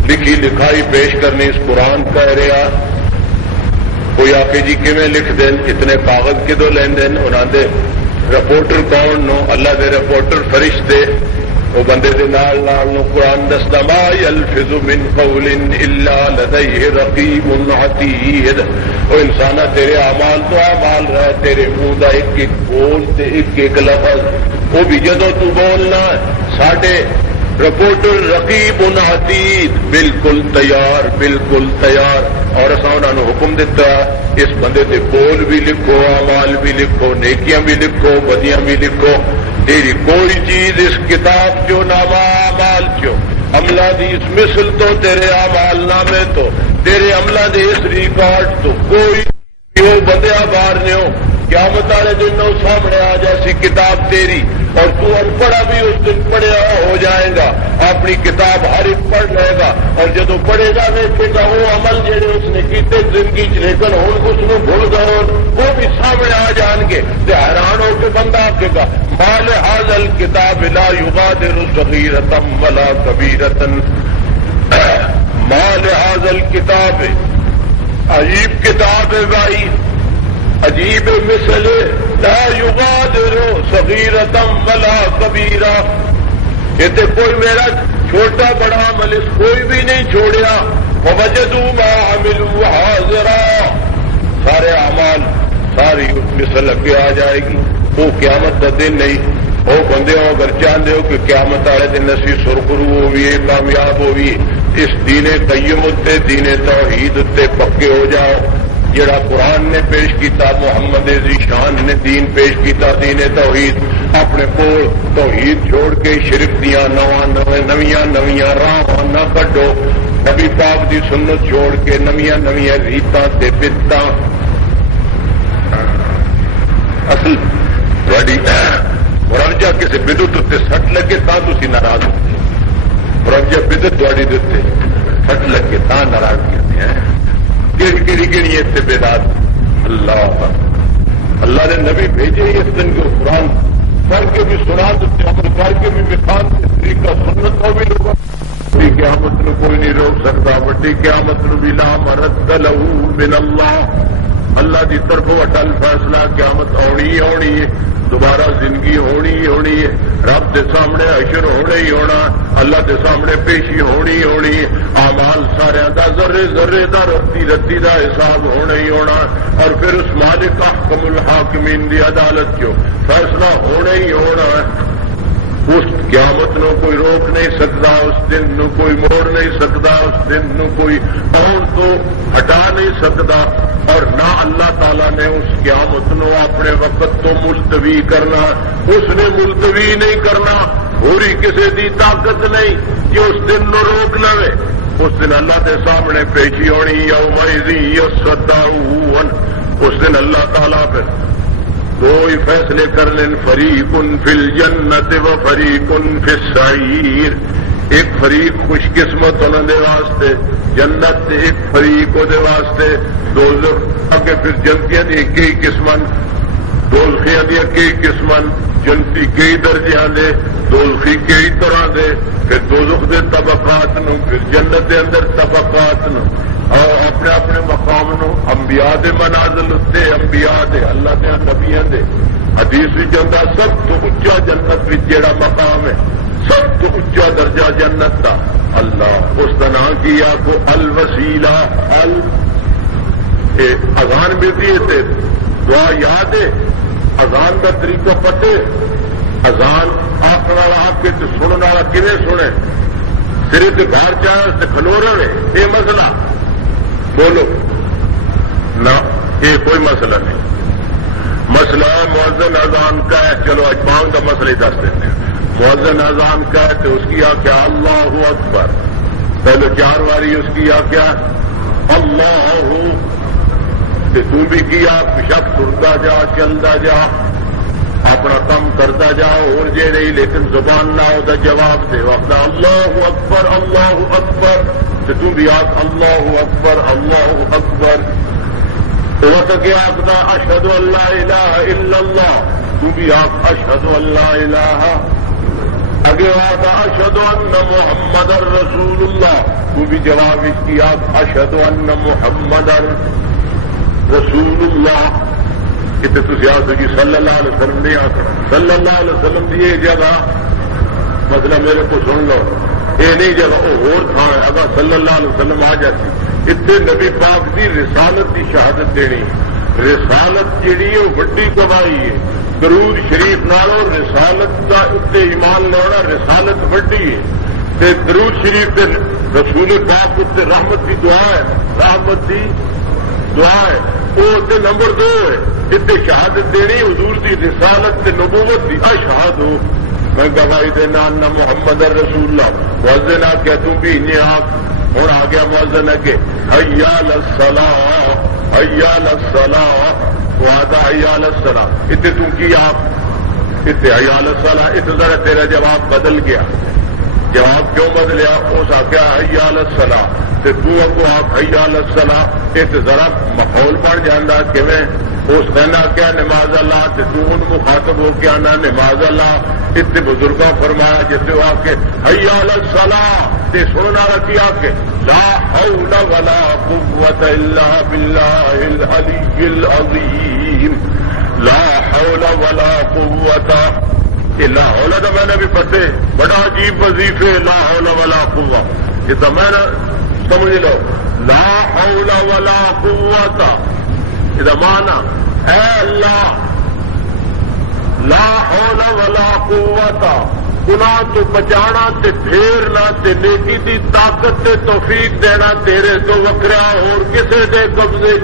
لکھی لکھائی پیش کرنی. اس قرآن کہہ رہا کوئی آ کے جی کیویں لکھ دین، اتنے کاغذ کدو لین دین، انہاں دے رپورٹر کون نو؟ اللہ دے رپورٹر فرشتے وہ بندے دے نال نو قرآن دستا ما یلفظ من قول الا لدیہ رقیب عتید. وہ انسانا تیرے اعمال تو اعمال رہے، تیرے منہ دا ایک ایک بول تے ایک ایک لفظ وہ بھی جدوں تو بولنا ساڈے رپورٹر رقیب عتید، بالکل تیار بالکل تیار. اور انہوں نے حکم دیتا اس بندے کے بول بھی لکھو، اعمال بھی لکھو، نیکیاں بھی لکھو، بدیاں بھی لکھو. تیری کوئی چیز اس کتاب چو نامہ اعمال چو عملہ دی اس مثل تو تیرے اعمال نامے تو تیرے عملہ دے اس ریکارڈ تو کوئی بدیا باہر نہیں ہو. قیامت والے دن سامنے آ جیسی کتاب تیری، اور تو ان پڑھا بھی اس دن پڑھیا ہو جائے گا. اپنی کتاب ہر ایک پڑھ لے گا، اور جدو پڑھے گا دیکھے گا وہ عمل جہے اس نے کیتے زندگی چ، لیکن ہوں اس کو بھول گئے وہ بھی سامنے آ جان گے. حیران ہو کے بندہ آکے گا مال حاض الکتاب لا یغادر صغیرۃ ولا کبیرۃ. مال حاض الکتاب، عجیب کتاب ہے بھائی، عجیب مثل لا یغادر صغیرۃ ولا کبیرہ. یہ تو کوئی میرا چھوٹا بڑا عمل اس کوئی بھی نہیں چھوڑیا. ووجدوا ما عملوا حاضرا، سارے اعمال ساری مثل اگے آ جائے گی. وہ قیامت کا دن نہیں. وہ بندے ہو اگر چاہتے ہو کہ قیامت والے دن اسی سرخرو ہوئیے کامیاب ہوئیے، اس دین قیم اتنے دین توحید اتنے پکے ہو جاؤ. جڑا قرآن نے پیش کیتا، محمد ذیشان نے دین پیش کیتا دین توحید، اپنے کول توحید چھوڑ کے شرک دیاں نویاں راہ نہ کڈو. نبی پاک دی سنت چھوڑ کے نویاں ریتاں تے بدعتاں. اصل تھوڑی مرجا کسی بدعت اتنے سٹ لگے تا تسی ناراض ہوتے. مرجا بدعت تھوڑی دے سٹ لگے تا ناراض کرتے ہیں. کہڑی اتنے بیداد اللہ نے نبی بھیجے ہی اس دن کو قرآن کر کے بھی سنا دیتے، عمل کر کے بھی مثال اس طریقہ سنت کو بھی لوگ. وڈی قیامت نو کوئی نہیں روک سکتا. وڈی قیامت نو بھی لا مرد لہ من اللہ، اللہ کی طرف اٹل فیصلہ قیامت آنی ہے. دوبارہ زندگی ہونی ہے. رب کے سامنے حشر ہونا ہی ہونا، اللہ کے سامنے پیشی ہونی ہے. اعمال سارے دا ذرے دا رتی دا حساب ہونا ہی ہونا. اور پھر اس مالک احکم الحاکمین دی عدالت جو فیصلہ ہونا ہی ہونا. اس قیامت نو کوئی روک نہیں سکتا، اس دن نو کوئی موڑ نہیں سکتا، اس دن نو کوئی اور تو ہٹا نہیں سکتا. اور نہ اللہ تعالیٰ نے اس قیامت نو اپنے وقت تو ملتوی کرنا، اس نے ملتوی نہیں کرنا. پوری کسی دی طاقت نہیں کہ اس دن نو روک لے. اس دن اللہ کے سامنے پیشی ہونی. یومئذ یصدعون، اس دن اللہ تعالیٰ پھر کوئی فیصلے کر لیں. فریق فی الجنت و فریق فی السعیر، ایک فریق خوش قسمت انہوں دے واسطے جنت، ایک فریق دے واسطے دوزخ. اگے پھر جنتیاں دی کئی قسمن، دوزخیاں دی کئی قسمن، جنتی کئی درجیاں دے، دوزخی کئی طرح دے. پھر دوزخ دے طبقات نو، پھر جنت دے اندر طبقات نو، اور اپنے اپنے مقام نو. انبیاء دے منازل اتنے، انبیاء دے اللہ دے نبیاں دے. حدیث وچ آندا سب تو اچا جنت وچ جیڑا مقام ہے، سب تو اچا درجہ جنت دا اللہ، اس کا نام کیا کو الوسیلہ. اذان ملتی ہے دعا یاد ہے، اذان کا طریقہ پتے. اذان آخر والا آپ کے سننے والا کھے سنے، سرے سے باہر چاہے کھلو رہے. یہ مسئلہ بولو نہ، یہ کوئی مسئلہ نہیں. مسئلہ مؤذن اذان کا ہے. چلو آج پانچ کا مسئلہ ہی دس دیتے ہیں. مؤذن اذان کا ہے تو اس کی کیا اللہ اکبر، پہلے 4 باری اس کی کیا اللہ، تو بھی کیا شک سنتا جا، چلتا جا، اپنا کام کرتا جا. اور جے نہیں لیکن زبان نہ ہوتا جواب دے وقت اللہ اکبر اللہ اکبر، تو تم بھی آخ اللہ اکبر اللہ اکبر. تو کیا آخنا اشہد ان لا الہ الا اللہ، تو بھی آخ اشہد ان لا الہ. اگے آتا اشہد ان محمد رسول اللہ، تو بھی جواب اس کی آخ اشہد ان محمد رسول اللہ. کتنے تھی آ سکی صلی اللہ علیہ وسلم نہیں آخر. صلی اللہ علیہ وسلم کی یہ جگہ مسئلہ میرے کو سن لو، یہ نہیں جگہ وہ اور تھا. اگر صلی اللہ علیہ وسلم آ جاتی اتنے نبی پاک دی رسالت کی شہادت دینی. رسالت جیڑی ہے وہ بڑی گواہی ہے. درود شریف نالوں رسالت کا اتنے ایمان لانا، رسالت بڑی ہے. درود شریف تے رسول پاک تے رحمت کی دعا ہے، رحمت کی دعا ہے، وہ نمبر 2 ہے، اتنے شہادت دینی حضور کی رسالت تے نبوت کی، اشہد ہو میں گواہی دینا ان محمد رسول اللہ، مؤذن آ کے تم بھی انہیں آپ ہوں آ گیا مؤذن ہے کہ حی علی الصلاۃ، حی علی الصلاۃ، وہ آتا حی علی الصلاۃ، اتنے تم کی آپ اتنے حی علی الصلاۃ، اتنے ذرا تیرا جواب بدل گیا، جواب کیوں بدلیا؟ اس آ گیا حی علی الصلاۃ، تو کو آپ حی علی الصلاۃ، اتنے ذرا ماحول بڑھ جانا کیویں اس کہنا کیا نماز اللہ، تو ان مخاطب ہو کے آنا نماز اللہ، اتنے بزرگوں فرمایا جیسے وہ آ کے حی علی الصلاۃ تے سننا رکھی آ کے لا حول ولا قوت الا باللہ العلی العظیم، لا حول ولا قوت الا حول، تو میں نے بھی پڑھے بڑا عجیب وظیفے لا حول ولا قوت، یہ تو میں نے سمجھ لو لا حول ولا قوت، یہ مانا اے اللہ لا حول ولا قوت، گناہ تو بچانا تے پھیرنا تے نیکی دی طاقت تے توفیق دینا تیرے تو وکرا اور کسے دے قبضے،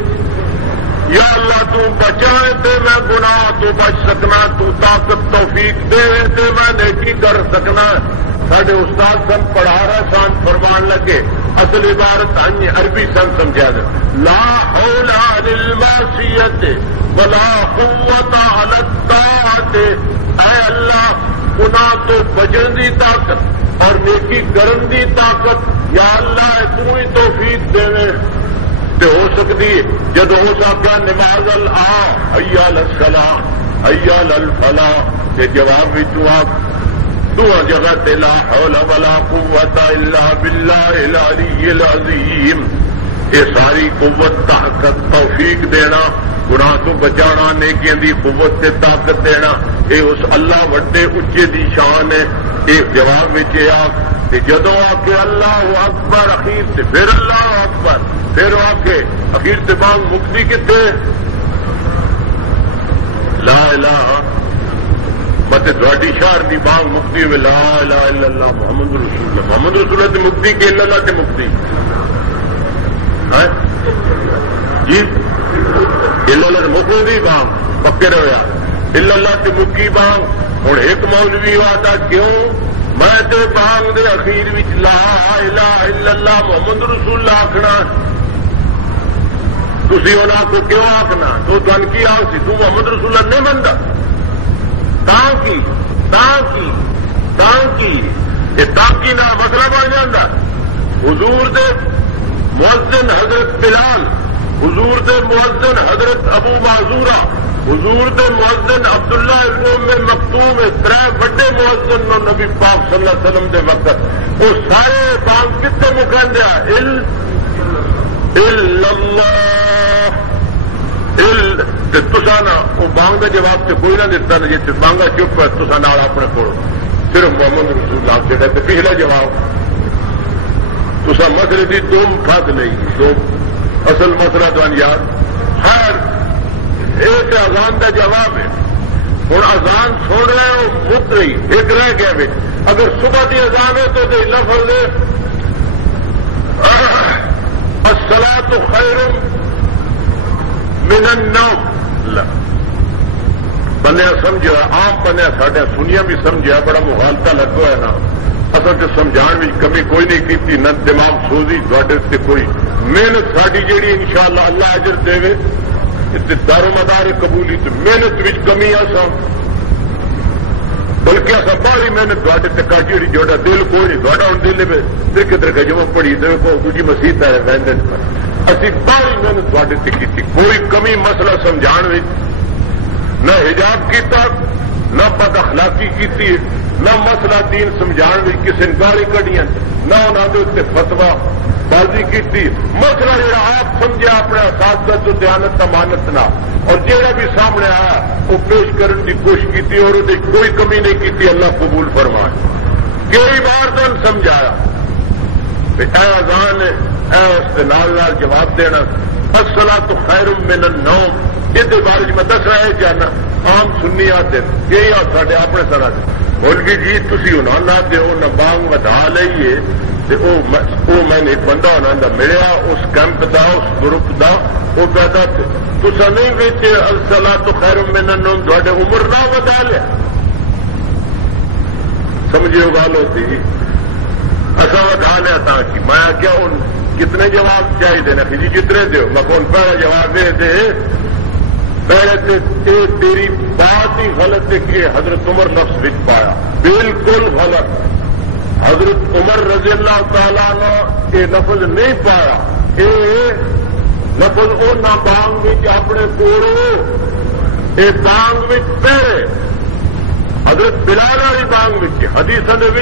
یا اللہ تو بچائے تے میں گناہ تو بچ سکنا، تو طاقت توفیق دے تے میں نیکی کر سکنا۔ ساڈے استاد سن پڑھا رہا سان فرمان لگے اصل عبارت عربی سن سمجھا جائے لا حول للمعصیت ولا قوت علی الطاعت، اے اللہ گناہ تو بچن دی طاقت اور نیکی کرن دی طاقت یا اللہ تو ہی توفیق دیویں تے ہو سکتی جد ہو سکتا نماز حی علی الصلاۃ حی علی الفلاح کے جواب بھی تو آپ دو جگہ تے لا حول ولا قوت الا باللہ العلی العظیم، یہ ساری قوت طاقت توفیق دینا گناہ تو بچانا نیکیاں دی قوت تے طاقت دینا یہ اس اللہ وڈے اچے دی شان ہے۔ ایک جواب میں آپ جدو آ کے اللہ اکبر اخیر سے پھر اللہ اکبر پھر آ کے اخیر سے بانگ مکتی کتنے لا الہ مت تھوڑی شہر کی بانگ مکتی ہوئے لا الہ الا اللہ محمد رسول اللہ، محمد رسول اللہ مکتی کے اللہ سے مکتی جی اللہ مکتی دی بانگ پکے رہا اللہ سے مکی بانگ ہوں ایک مولوی آتا کیوں میں تے بانگ دے اخیر وچ لا الہ الا اللہ محمد رسول اللہ آخنا، تسی انہاں کو کیوں آخنا؟ تو تن کی آخ سی تو محمد رسول اللہ نہیں منتا تاکی نہ مسئلہ بن جاتا۔ حضور دے مؤذن حضرت بلال، حضور دے مؤذن حضرت ابو معذورہ، حضور دے مؤذن عبداللہ ابن ام مکتوم، ترے بڑے مؤذن نو نبی پاک صلی اللہ علیہ وسلم دے وقت وہ سارے کام کتنے مکھاندیا تسانا وہ بانگ کا جواب سے کوئی نہ دیتا جی بانگا چپ ہے تسا نال اپنے کو صرف محمد رسول اللہ سے رہتے۔ پچھلا جواب تسا مسئلے کی دو کھاد نہیں، دو اصل مسئلہ تو یاد خیر ایک اذان کا جواب ہے۔ ہوں اذان سن رہے ہو مت رہی ایک رہ گیا بھی اگر صبح کی اذان ہے تو لفظ الصلاۃ خیر من النوم بنیا سمجھا عام بنیا ساڈا سنیا بھی سمجھا بڑا مغالطہ لگا ہے نا اصل تو سمجھان میں کمی کوئی نہیں کی نہ دماغ سوزی سے کوئی محنت ساری جیڑی انشاءاللہ اللہ اجر دے دار و مدار قبولی تو محنت بھی کمی آسا بلکہ اصا بڑی محنت تک جی جوڑا دل کوئی نہیں تھوڑا ہوں دل میں کدھر گجمہ پڑھی دیکھو دوجی مسیح ہے وینڈن پر اسی بڑی محنت تھوڑے سے کی کوئی کمی مسئلہ سمجھان میں نہ حجاب کیتا نہ بد اخلاقی کی نہ مسئلہ دین سمجھان میں کسی نے گالی کڑیاں نہ انہوں نے اتنے فتوا بازی کی مسئلہ جڑا آپ سمجھا اپنے اساتذہ تو دیانت امانت نہ اور جہاں بھی سامنے آیا وہ پیش کرنے کی کوشش کی اور کوئی کمی نہیں کی اللہ قبول فرمائے کئی بار تو سمجھایا اے اذان اے اس کے نال جواب دینا الصلاۃ خیر من النوم یہ بارے میں دس رہا ہے جانا عام سنی آتے یہی سارے اپنے طرح مولوی جی تھی انہوں نہ دو نہ بانگ ودا لئیے میں نے ایک بندہ انہوں نے ملیا اس کیمپ دا اس گروپ دا وہ کہتا تسا نہیں بچ الصلاۃ خیر من النوم تھوڑے عمر نہ ودا لیا سمجھو گل ہوتی اصا ودا لیا تا کہ میں کیا کتنے جواب چاہیے نا جی کتنے دو میں کون پہلا جواب دے پہلے تیری بات ہی غلط ہے کہ حضرت عمر لفظ لکھ پایا بالکل غلط حضرت عمر رضی اللہ تعالیٰ نے یہ لفظ نہیں پایا یہ لفظ وہ نہ بانگ اپنے کوڑوں یہ بانگ پہرے حضرت بلال والی بانگ حدیث نبی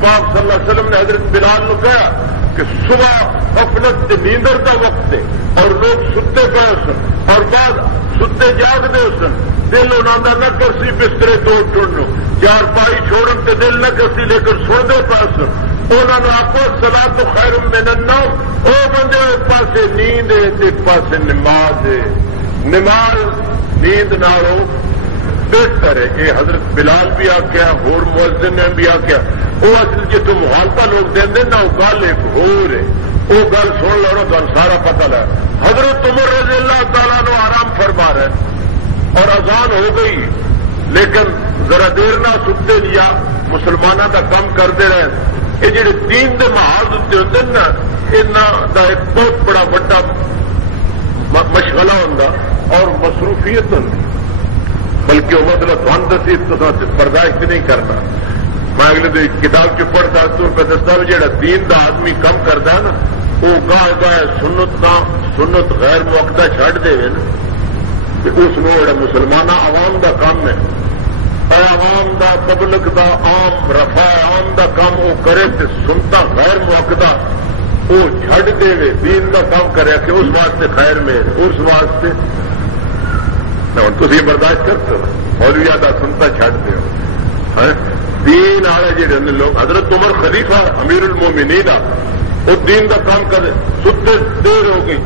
پاک صلی اللہ علیہ وسلم نے حضرت بلال کو کہا کہ صبح غفلت نیندر کا وقت ہے اور لوگ ستے پے سن اور بعد ستے جاگتے سن دل انہوں کا نہ کرسی بسترے توڑ ٹوڑنو چار پائی چھوڑن کے دل نہ کرسی لے کر سنتے پے سن انہوں نے آخو صلاۃ خیر من النوم وہ بندے ایک پاسے نیند ہے ایک پاسے نماز ہے نماز نیند نالو بہتر ہے کہ حضرت بلال بھی آخیا ہور مؤذن نے بھی آخیا وہ اصل جتوں مخالفہ لوگ دیں نا وہ گل ایک ہور ہے وہ گل سن لو گل سارا پتہ لگ حضرت عمر رضی اللہ تعالیٰ نے آرام فرما رہے اور اذان ہو گئی لیکن ذرا دیر نہ سکتے لیا مسلمانوں کا کام کرتے رہے یہ جڑے دین کے محاذ اتنے ہوتے نا انہوں کا ایک بہت بڑا بڑا مشغلہ ہوں اور مصروفیت ہوں بلکہ وہ مطلب دسی برداشت نہیں کرنا میں اگلے کتاب چ پڑھتا تو میں دستا جا دین دا آدمی کم کرتا نا وہ گاہ گاہ سنت غیر موقع چڑھ دے نا اس مسلمان عوام دا کام ہے اور عوام دا پبلک دا عام رفع عام دا کام وہ کرے تو سنتا غیر موقع وہ چڑھ دے دین دا کام کرے کہ اس واسطے خیر میں اس واسطے تھی برداشت کرتے ہو اور زیادہ سنتا چڑھتے ہو دین والے جڑے لوگ حضرت عمر خلیفہ امیر المومنین وہ دین کا کام کرے ستے دیر ہو گئی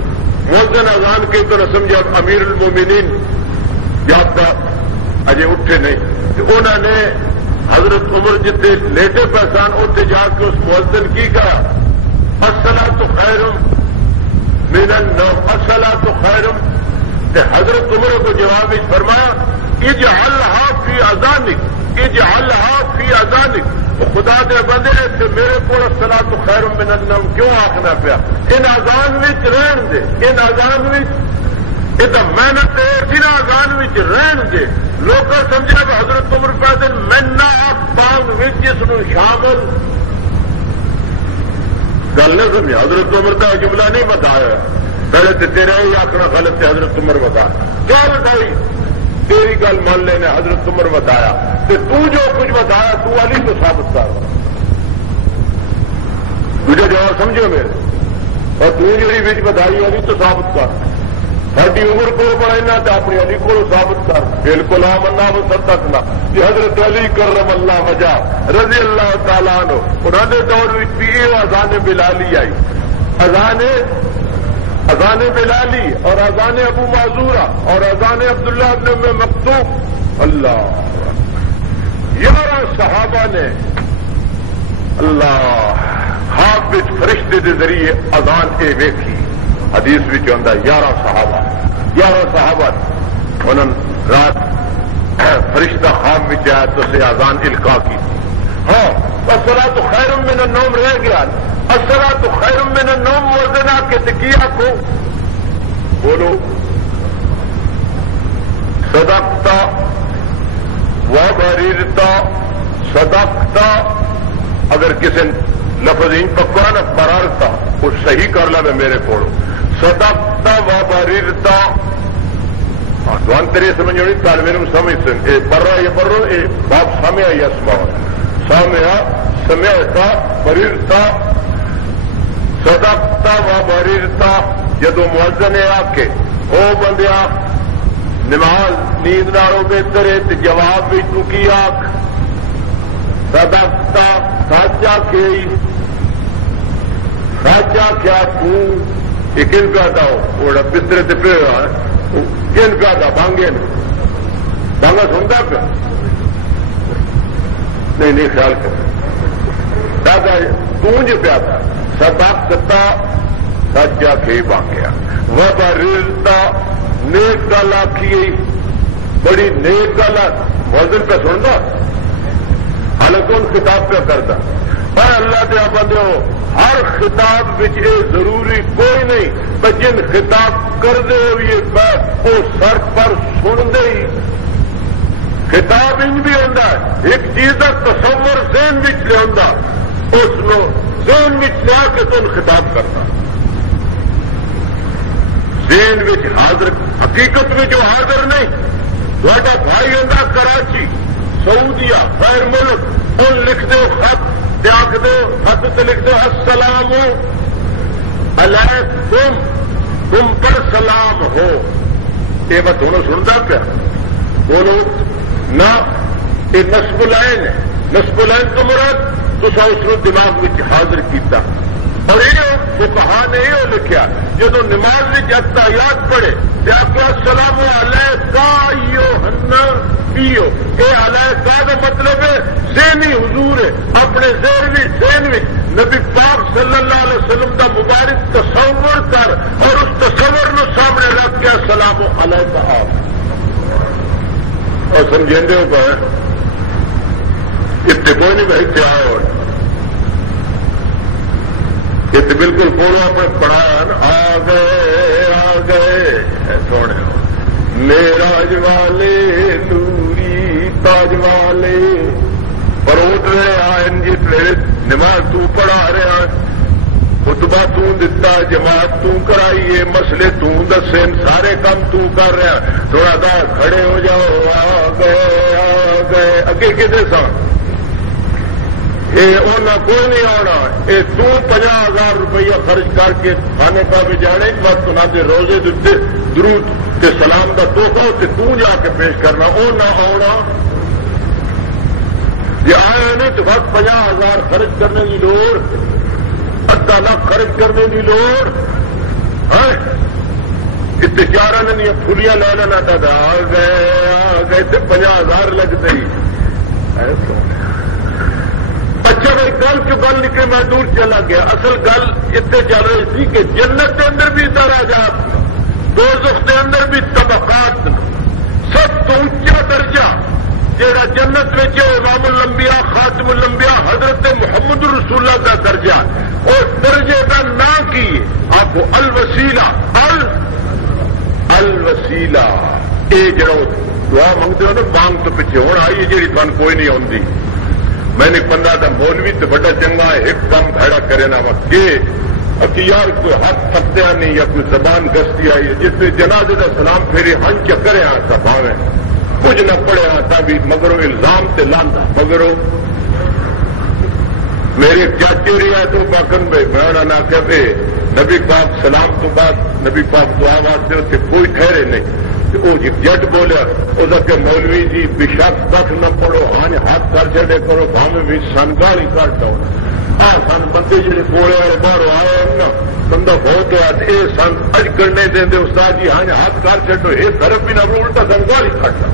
مؤذن اذان کے تو نہ سمجھا امیر المومنین جاتا اجے اٹھے نہیں تو انہوں نے حضرت عمر جتنے لیٹے پہچان اتنے جا کے اس مؤذن کی کہا الصلاۃ خیر من النوم الصلاۃ خیر حضرت عمر کو جواب فرمایا اجعلھا فی اذانک اجعلھا فی اذانک خدا دے بندے کہ میرے کو الصلاۃ خیر من النوم کیوں آخنا پیا ان اذان وچ رہن دے ان اذان وچ یہ تو محنت ہے ان اذان وچ رہن دے لوگ سمجھا کہ حضرت عمر کہتے میں نہ بانگ وچ اس نو شامل گل نہیں سمجھا حضرت عمر کا جملہ نہیں بتایا پہلے تو تیرا ہی آخنا غلط ہے حضرت عمر بتا کیا بتائی تیری گل مان لینے حضرت عمر بتایا تو جو کچھ بتایا تو علی تو ثابت کر مجھے جواب سمجھو میرے اور تو جی بچ بتائی علی تو ثابت کر ساری عمر کو پڑھنا تو اپنی علی کو ثابت کر بالکل آمنا و صدقنا یہ حضرت علی کرم اللہ وجہ رضی اللہ تعالیٰ عنہ انہوں نے دور بھی یہ اذان بلالی آئی اذان بلالی اور اذان ابو معذورہ اور اذان عبداللہ ابن مکتوم اللہ 11 صحابہ نے اللہ خواب فرشتے کے ذریعے اذان کے ویکھی حدیث بھی آتا 11 صحابہ انہوں رات فرشتہ خواب میں آیا تو سے اذان القا کی ہاں الصلاۃ خیر من النوم رہ گیا الصلاۃ خیر من النوم مؤذن کے تکیہ کو بولو صدقتا وبررتا صدقتا اگر کسی لفظ ہی پکا نہ برارتا وہ صحیح کر لا میں میرے کو صدقتا وبررتا دعان تیرے سمجھ نہیں طالب علم سمجھ سن برا یا برو اے باپ سامع یا سامع سمعتا بررتا صدقتا وبررتا جدو مؤذن آ کے او بندیا نماز نیند نالوں بہتر ہے تو جواب بھی تو کی آخ صدقتا سچ آخے سچ آخیا یہ کن کا تھا وہ بسترے سے پہ کن کا تھا بانگے میں بانگا سنتا پیا نہیں خیال کر دادا گونج پیا تھا صداقتا سچا کے واقعہ وبا ریلتا نیک گل آخی بڑی نیک گل موزن پہ سنتا حالانکہ ان خطاب پہ کرتا پر اللہ دیا بندے ہر خطاب یہ ضروری کوئی نہیں پر جن خطاب کرتے ہوئے وہ سر پر سنتے ہی خطاب ان بھی ہوتا ہے ایک چیز کا تصور ذہن میں لیا اس کو ذہن میں لیا کے تم خطاب کرتا ذہن میں حاضر حقیقت میں جو حاضر نہیں تھوڑا بھائی ہوتا کراچی سعودیہ غیر ملک ان لکھ دو خط آخ دو خط سے لکھ دو السلام علیکم تم پر سلام ہو یہ میں دونوں سنتا کیا بولو نہ یہ نصب العین ہے نصب العین تو مراد تو اس نے دماغ میں حاضر کیتا اور یہ فقہا نے یہ لکھا جب نماز میں جگتا یاد پڑے کیا السلام علیکہ ایھا پیو یہ علیکہ کا مطلب ہے ذہنی حضور ہے اپنے ذہن میں نبی پاک صلی اللہ علیہ وسلم کا مبارک تصور کر اور اس تصور نو سامنے رکھ کے السلام علیکہ آپ اور سمجھیں ہو کہ اتنے کوئی نہیں بھائی کیا ہے اور یہ تو بالکل پورا اپنے پڑھا آ گئے سونے میراج والے نوری تاج والے پروٹ رہے آئن جی نماز تو پڑھا رہے خطبہ تو دتا جماعت تو کرائیے مسئلے تو دسے سارے کام تو کر رہا تھوڑا سا کھڑے ہو جاؤ آ گئے اگے کتنے سن یہ کوئی نہیں آنا یہ تو 50,000 روپیہ خرچ کر کے کھانے کا بھی جانے وقت نہ دے روزے دیتے درود کے سلام کا تو جا کے پیش کرنا وہ نہ آنا یہ آیا نہیں تو وقت 50,000 خرچ کرنے کی لوڑ 8 لاکھ خرچ کرنے کی لوڑ اتنے 4 نہیں پھلیاں لے لینا تھا آ گئے تو 50,000 لگتے ہی اچھا بھائی گل کی گل نکلے میں دور چلا گیا اصل گل اتنے چل رہی تھی کہ جنت کے اندر بھی درجات دوزخ کے اندر بھی طبقات سب تو اونچا درجہ جہاں جنت میں امام الانبیاء خاتم الانبیاء حضرت محمد رسول اللہ کا درجہ اور درجے کا نام کی آپ کو الوسیلہ الوسیلہ یہ جڑا دعا منگتے ہو نا مانگ تو پیچھے ہونا آئی جی تھان کوئی نہیں آتی میں نے 15 کا مولوی تو بڑا چنگا ہے ایک کام بھڑا کرے نا وقت کہ یار کوئی ہاتھ تھکتیا نہیں یا کوئی زبان گستی آئی ہے جس نے جنازے کا سلام پھیری ہن چکرے آتا بھاوے کچھ نہ پڑے آتا بھی مگرو الزام سے لانا مگرو میرے چاچے رہا تو پاکن بھائی میں نہ کہ نبی پاک سلام تو بعد نبی پاک دعا واسطے اسے کوئی ٹھہرے نہیں وہ جٹ بولیا اس کہ مولوی جی بشک کھ نہ پڑھو ہاں ہاتھ کر چڑے کرو بھاوے بھی سن گالی کٹ دو ہاں سن بندے جڑے کولے والے باہر آئے نا بندہ بہت ہوا یہ سن اج کرنے دیں استاد جی ہاں ہاتھ کر چڈو یہ طرف بھی نہ الٹا سن گالی کٹ دو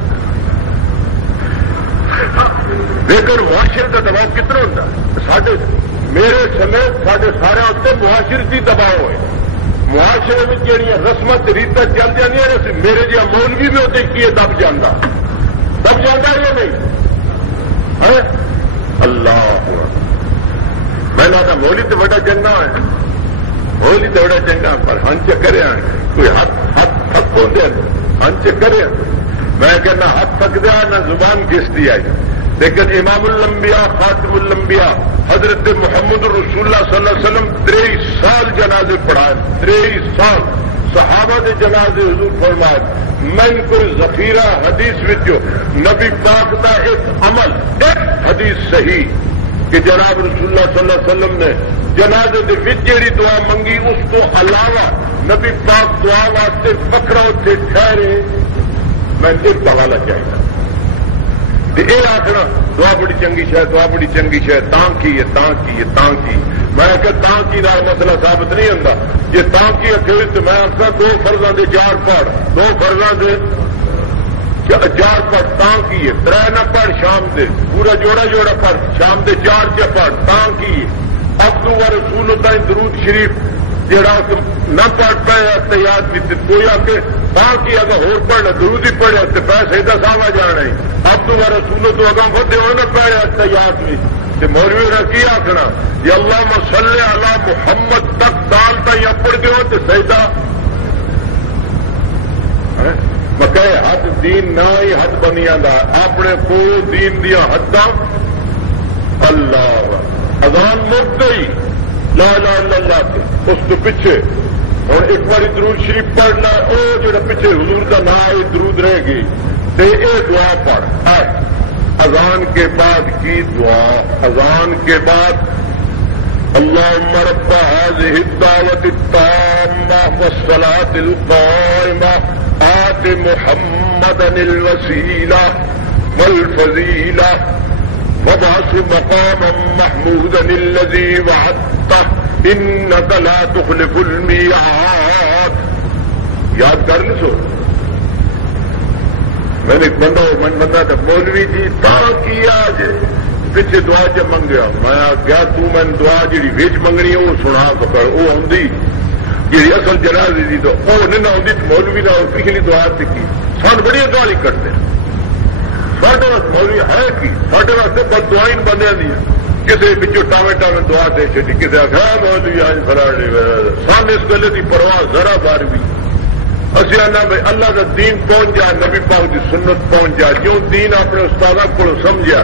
لیکن معاشرے کا دباؤ کتنا ہوتا ہے میرے سمیت سارے سارے اتنے معاشرتی دباؤ ہوئے معاشرے میں جہاں رسمت ریت چل جی میرے جہاں مولوی بھی ہوتے کیے دب جانا یا نہیں اللہ میں نہ مولی تو بڑا چنگا ہے مولی تو بڑا چنگا پر ہنچ کرے کوئی ہاتھ تھک ہوتے ہنچ کرے میں کہنا ہاتھ تھک دیا نہ زبان گستی آئی لیکن امام الانبیاء خاتم الانبیاء حضرت محمد رسول اللہ صلی اللہ علیہ وسلم 23 سال جنازے پڑھائے 23 سال صحابہ دے جنازے حضور فرمائے میں کوئی ذخیرہ حدیث وچو نبی پاک دا ایک عمل ایک حدیث صحیح کہ جناب رسول اللہ صلی اللہ علیہ وسلم نے جنازے دے وچ جیڑی دعا منگی اس کو علاوہ نبی پاک دعا واسطے بکرا اتنے ٹھہرے میں ایک حوالہ چاہیے یہ آخنا دعا بڑی چنگی شاید دعا بڑی چنگی شاید تاں کی میں کہ تاں کی نال مسئلہ ثابت نہیں ہوتا جی تاں کی اکیلی تو میں آخر 2 فرضاں دے 4 پڑھ 2 فرضاں دے چار پڑھ تاں کی تر نہ پڑھ شام دے پورا جوڑا جوڑا پڑھ شام دے چار پڑھ تاں کی عبدو و رسول تائیں درود شریف جڑا نہ پڑھ پائے یاد بھی کوئی آ کے تاں کی اگر ہور پڑھنا درود ہی پڑھے تو پیسے دا ساوا جانا ہے عبدو و رسول تو اگاں فتح ہونا پائے یاد بھی مولوی نے کی آخنا یہ اللہ صلی علی محمد تک سال تھی پڑھ گئے تو سجدہ میں کہ حد دین نہ ہی حد بنی آتا اپنے کو دین دیا حداں اللہ اذان مرد ہی لا الہ الا اللہ کے اس تو پیچھے اور ایک بار درود شریف پڑھنا وہ جڑا پیچھے حضور کا نام ہے درود رہے گی تو یہ دعا پڑھ اذان کے بعد کی دعا اذان کے بعد اللهم رب هذه الدعوة التامة والصلاة القائمة آت محمدا الوسيلة والفضيلة وابعث مقاما محمودا الذي وعدته إنك لا تخلف الميعاد. یاد کر لو سو میں نے ایک بندہ تھا مولوی جی تا کیا جے پیچھے دعا چ منگیا میں کیا میں دعا جی ویچ منگنی وہ سنا پکڑ وہ آدھی جی اصل جنازے دی تو وہ نہیں نہ آتی مولوی نہ پچھلی دعا کی سن بڑی دعا نہیں کرتے سارے واسطے مولوی ہے کی سارے واسطے بس دعائیں بندے دی کسی پچھو ٹاوے ٹاوے دعا دے چی کسی آخر مولوی آج فلانے سن اس گلے کی پرواہ ذرا بار بھی اسی آنا بھائی اللہ کا دین پہنچ جائے نبی پاک کی سنت پہنچ جائے جو دین اپنے استاد کو سمجھا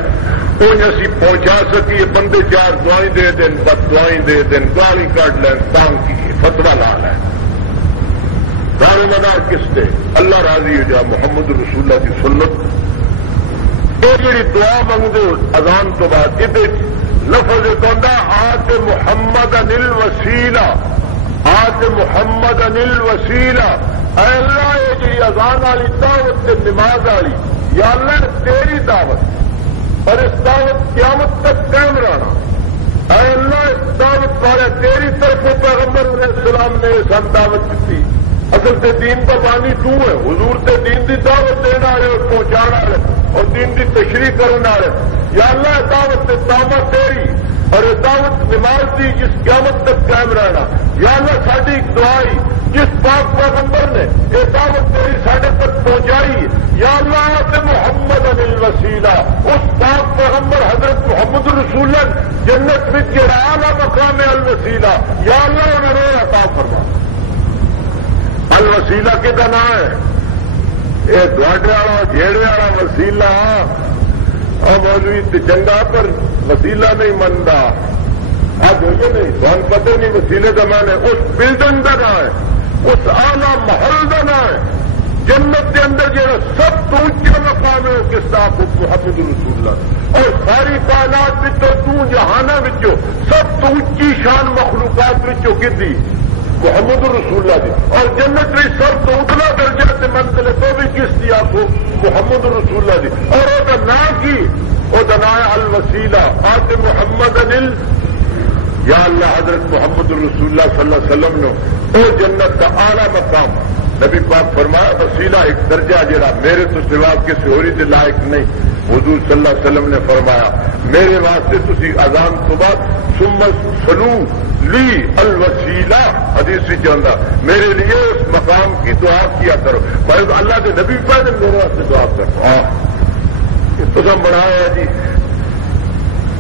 ان اسی پہنچا سکیے بندے چار دعائیں دے دین بد دعائیں دے دین گالی کٹ لین تانگ کی فتوا لا لین دار و مدار کس سے اللہ راضی ہو جا محمد رسول اللہ کی سنت یہ جی دعا منگو اذان تو بعد یہ لفظ کہتا آت محمد انل وسیلہ آت محمد انل وسیلہ اے اللہ یہ جی اذان والی دعوت سے نماز والی یا اللہ تیری دعوت اور اس دعوت قیامت تک قائم رہنا اے اللہ اس دعوت والے تیری طرف پیغمبر علیہ السلام نے سن دعوت دیتی اصل سے دین کا بانی تو ہے حضور سے دین کی دعوت دینا ہے اور پہنچانا ہے اور دین کی تشریح کرنا ہے یا اللہ دعوت سے دعوت تیری اور یہ دعوت نماز دی جس قیامت تک قائم رہنا یا اللہ ساری دعائی جس پاک پیغمبر نے یہ دعوت تیری ساڈے تک پہنچائی یا اللہ سے محمد الوسیلہ اس پاک پیغمبر حضرت محمد رسول اللہ جنت میں جڑا مقام الوسیلہ یا اللہ انہیں روح عطا فرما الوسیلہ کہتا نام ہے یہ دواڈے والا جھیڑے والا وسیلہ مولوی چنگا پر وسیلہ نہیں منتا آپ ہوئے نہیں سن پتہ نہیں وسیلے کا مان ہے اس بلڈنگ کا نام ہے اس آلہ محل کا نام ہے جنت کے اندر جہاں سب تو اچھا مقام ہے کس طرح محمد رسول اللہ اور ساری کائنات تو جہانہ سب تو اچھی شان مخلوقات کی محمد رسول اللہ دی اور جنت میں سب تو اتنا درجہ سے منزل ہے تو بھی کس دی آپ کو محمد رسول اللہ دی اور وہ نام کی وہ نام الوسیلہ آت محمد انل یا اللہ حضرت محمد رسول اللہ صلی اللہ علیہ وسلم نے وہ جنت کا اعلیٰ مقام نبی پاک فرمایا وسیلہ ایک درجہ جڑا میرے تو سوا کسی ہوری دے لائق نہیں حضور صلی اللہ علیہ وسلم نے فرمایا میرے واسطے تسی اذان تو بعد ثم صلو لی الوسیلہ حدیث سے چاہتا میرے لیے اس مقام کی دعا کیا کرو بھائی اللہ کے نبی پاک نے میرے واسطے دعا کرو تو بنایا جی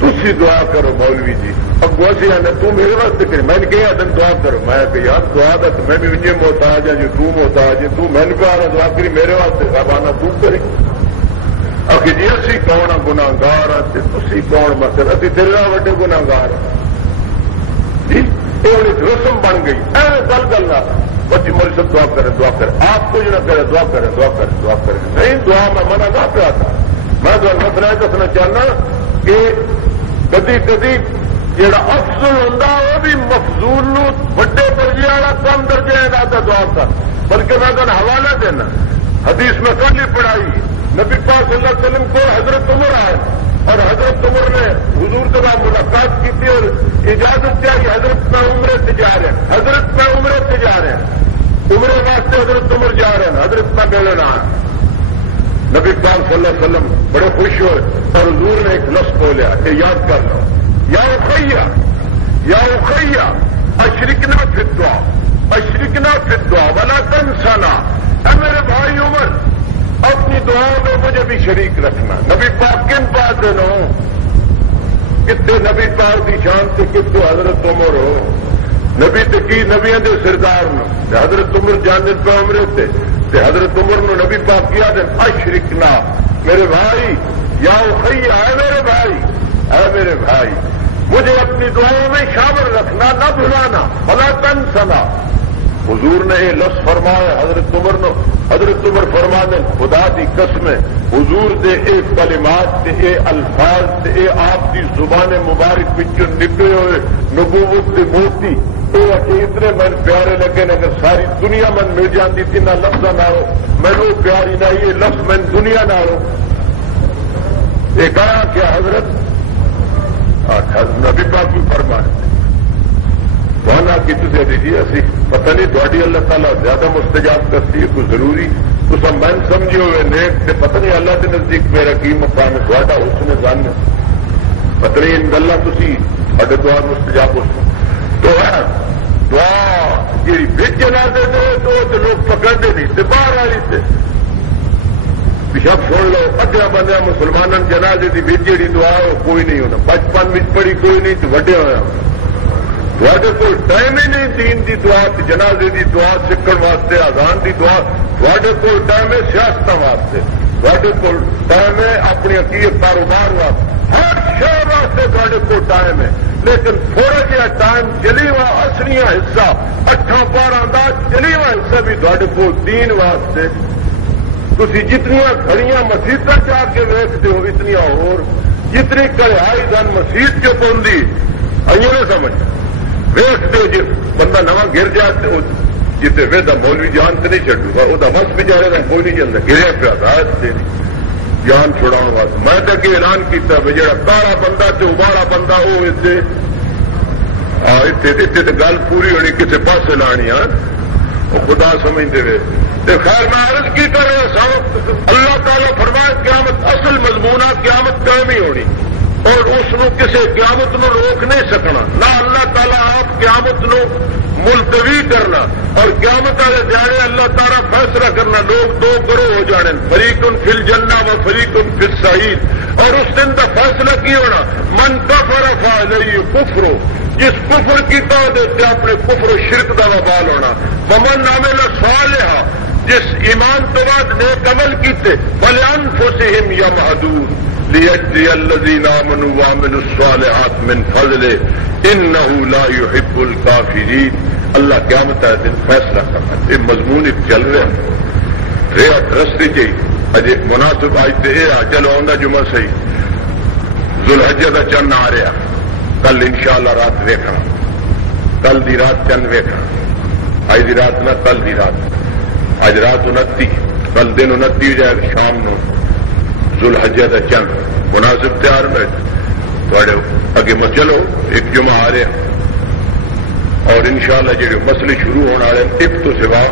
تھی دعا کرو مولوی جی اب ویسے آنا تو میرے واسطے کرے میں نے کہا تم دعا کرو میں کہ یار دعا کا تو میں بھی مجھے محتاج ہوں جو تو محتاج ہے تو میں نے کہا دعا کری میرے واسطے سب آنا تو کرے آخر جی اسی کون ہاں گناہگار ہاں تھی کون مطلب ابھی تیرے وڈے گناہگار جی یہ رسم بن گئی گل گلنا بچی مول سب دعا کرے آپ کو جو نہ کرے دعا کرے نہیں دعا میں منع نہ پیا تھا میں تو مسئلہ دسنا چاہنا کہ کدی کدی جڑا افضل ہوتا وہ بھی مفضول نو وڈے درجے والا کم درجے کا دعا کر بلکہ میں تمہیں حوالہ دینا حدیث میں کل ہی پڑھائی نبی پاک صلی اللہ علیہ وسلم کو حضرت عمر آئے اور حضرت عمر نے حضور کے بعد ملاقات کی تھی اور اجازت چاہیے حضرت میں عمرے سے جا رہے ہیں حضرت میں عمرے سے جا رہے ہیں عمرے واسطے حضرت عمر جا رہے ہیں حضرت میں بیلے نہ آئے نبی پاک صلی اللہ علیہ وسلم بڑے خوش ہوئے اور حضور نے ایک لفظ بولیا کہ یاد کر لو، یا اخیا اشرکنا فی الدعاء، اشرکنا فی الدعاء ولا تنسنا، اے میرے بھائی عمر اپنی دعاؤں میں مجھے بھی شریک رکھنا۔ نبی پاک کن پاس نہ ہو، کتنے نبی پاک کی شان سے کتنے حضرت عمر ہو، نبی تکی نبیاں دے سردار نو حضرت عمر جانت پہ عمرے تھے حضرت عمر نو نبی پاک کیا دے اشرکنا، میرے بھائی، یا اخیا، اے میرے بھائی، اے میرے بھائی مجھے اپنی دعاؤں میں شامل رکھنا، نہ بھلانا، ولا تنسنا۔ حضور نے یہ لفظ فرمایا حضرت عمر نو، حضرت عمر فرما دے خدا دی قسم حضور دے ایک کلمات تے اے الفاظ تے اے آپ دی زبان مبارک وچوں نکلے ہوئے نبوت دے موتی اتنے من پیارے لگے نے کہ ساری دنیا من مل جاتی تھی، نہ لفظ نہ ہو مینو پیاری نہ یہ لفظ من دنیا نہ ہو۔ یہ کہا کیا حضرت نبی پاک بھی فرمائے وانا کی تجھے دیجیے اسی پتہ نہیں تھوڑی اللہ تعالیٰ زیادہ مستجاب کرتی ہے کوئی ضروری تو سب من سمجھے ہوئے نیک سے پتہ نہیں اللہ کے نزدیک میرا کی مقام ہے تھوڑا اس نے جاننا پتہ نہیں ان گلا تھی اڈے دعا مستجاب ہو تو دعا جی بچ جنا دے تو لوگ پکڑتے نہیں تو باہر والی سے شب سن لو ادیا بندہ مسلمانوں جنازے کی بچ جی دعا ہو کوئی نہیں ہونا، بچپن میں پڑھی کوئی نہیں تو وڈیا ہوا تھوڑے کول ٹائم ہی نہیں دین دی دعا جنازے دی دعا سیکھن واسطے، اذان دی دعا تھوڑے کول ٹائم ہے سیاست واسطے، تھوڑے کول ٹائم ہے اپنی عقیدت کاروبار واسطے، ہر شہر واسطے تھوڑے کول ٹائم ہے، لیکن تھوڑا جہا ٹائم جلیواں اصلی حصہ 8-12 کا جلیواں حصہ بھی تھوڑے کول دین واسطے۔ تھی جتنی کھڑیاں مسیطیں جا کے ویکتے ہو اتنی اور جتنی کڑھائی دن مسیح کے پوندی نہیں سمجھ ویکتے جی بندہ نواں گر جائے جتنے ویدا مولوی جان سے نہیں چڈو گا وہ بس بھی جانے کا کوئی نہیں چلتا گریا پیا جان چھڑاؤ واسطے میں تو کہ اعلان کیا بھی جا کالا بندہ تو ابالا بندہ وہ اتنے تو گل پوری ہونی کسی پاسے لانی ہے خدا سمجھتے ہوئے خیر میں عرض کی کر رہا سا اللہ تعالیٰ فرمائے قیامت اصل مضمونہ قیامت قائم ہی ہونی اور اس کسی قیامت نو روک نہیں سکنا، نہ اللہ تعالیٰ آپ قیامت نو ملتوی کرنا اور قیامت والے جانے اللہ تعالیٰ فیصلہ کرنا لوگ دو گروہ ہو جانے فریقن فی الجنہ و فریقن فی السعیر اور اس دن کا فیصلہ کی ہونا من کفر فعلیہ کفر جس کفر کی تو دیتے اپنے کفر و شرک کا وبال ہونا ومن عمل صالحا جس ایمان تو بعد نیک عمل کیتے فلانفسہم یمہدون لیجزی الذین آمنوا وعملوا الصالحات من فضلہ انہ لا یحب الکافرین۔ اللہ قیامت ہے دن فیصلہ کرنا یہ مضمون ایک چل رہا ریاض رستے چاہیے اجے مناسب آج تو یہ چلو آدھا جمعہ صحیح ذوالحجہ کا چند آ رہا کل انشاءاللہ رات ویکھنا کل دی رات چند ویکھنا اج دی رات نہ کل دی رات اج رات 29 کل دن 29 ہو جائے شام نو ذوالحجہ کا چند مناسب تیار میں تھوڑے اگے میں چلو ایک جمعہ آ رہا اور انشاءاللہ جڑے مسئلے شروع ہونے والے ایک تو سوا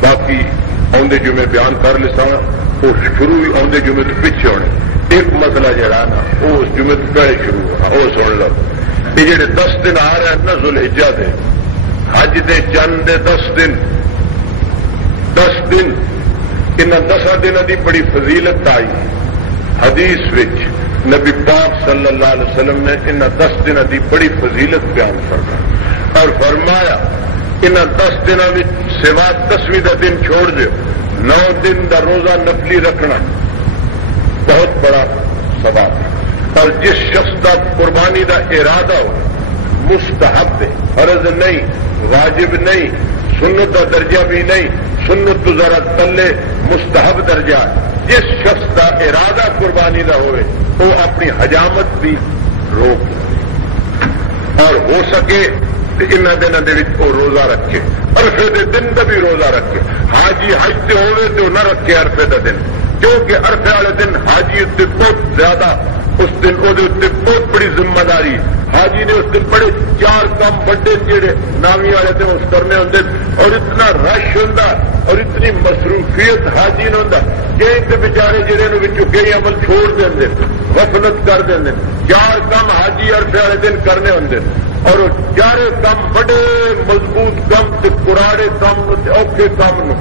باقی آدھے جمعے بیان کر لسا وہ شروع آدھے جمعے تو پیچھے ہونے ایک مسئلہ جڑا نا وہ اس جمعے تو پہلے شروع ہونا وہ سن لو یہ جڑے 10 دن آ رہے ہیں نا ذوالحجہ دے حج دے چند دے 10 دن ان 10 دنوں کی بڑی فضیلت آئی حدیث وچ نبی پاک صلی اللہ علیہ وسلم نے ان 10 دنوں کی بڑی فضیلت بیان فرمائی اور فرمایا ان 10 دنوں میں سوا 10ویں کا دن چھوڑ دو 9 دن کا روزہ نفلی رکھنا بہت بڑا ثواب اور جس شخص کا قربانی کا ارادہ ہو مستحب ہے فرض نہیں واجب نہیں سنت کا درجہ بھی نہیں سنت تو ذرا تلے مستحب درجہ جس شخص کا ارادہ قربانی کا ہوئے وہ اپنی حجامت بھی روک اور ہو سکے ان دنوں کے روزہ رکھے عرفے کے دن کا بھی روزہ رکھے حاجی حج سے ہوئے تو نہ رکھے عرفے کا دن کیونکہ عرفے والے دن حاجی اتنے بہت زیادہ اس دن وہ بہت بڑی ذمہ داری حاجی نے اس دن بڑے 4 کام بڑے جڑے نامی والے دن اس کرنے ہوتے اور اتنا رش ہوں اور اتنی مصروفیت حاجی نہ ہوں کہ بچارے جہاں کئی عمل چھوڑ دیں غفلت کر دیں 4 کام حاجی عرصے والے دن کرنے ہوں اور 4 کام بڑے مضبوط کام تے کراڑے کام تے اوکھے کام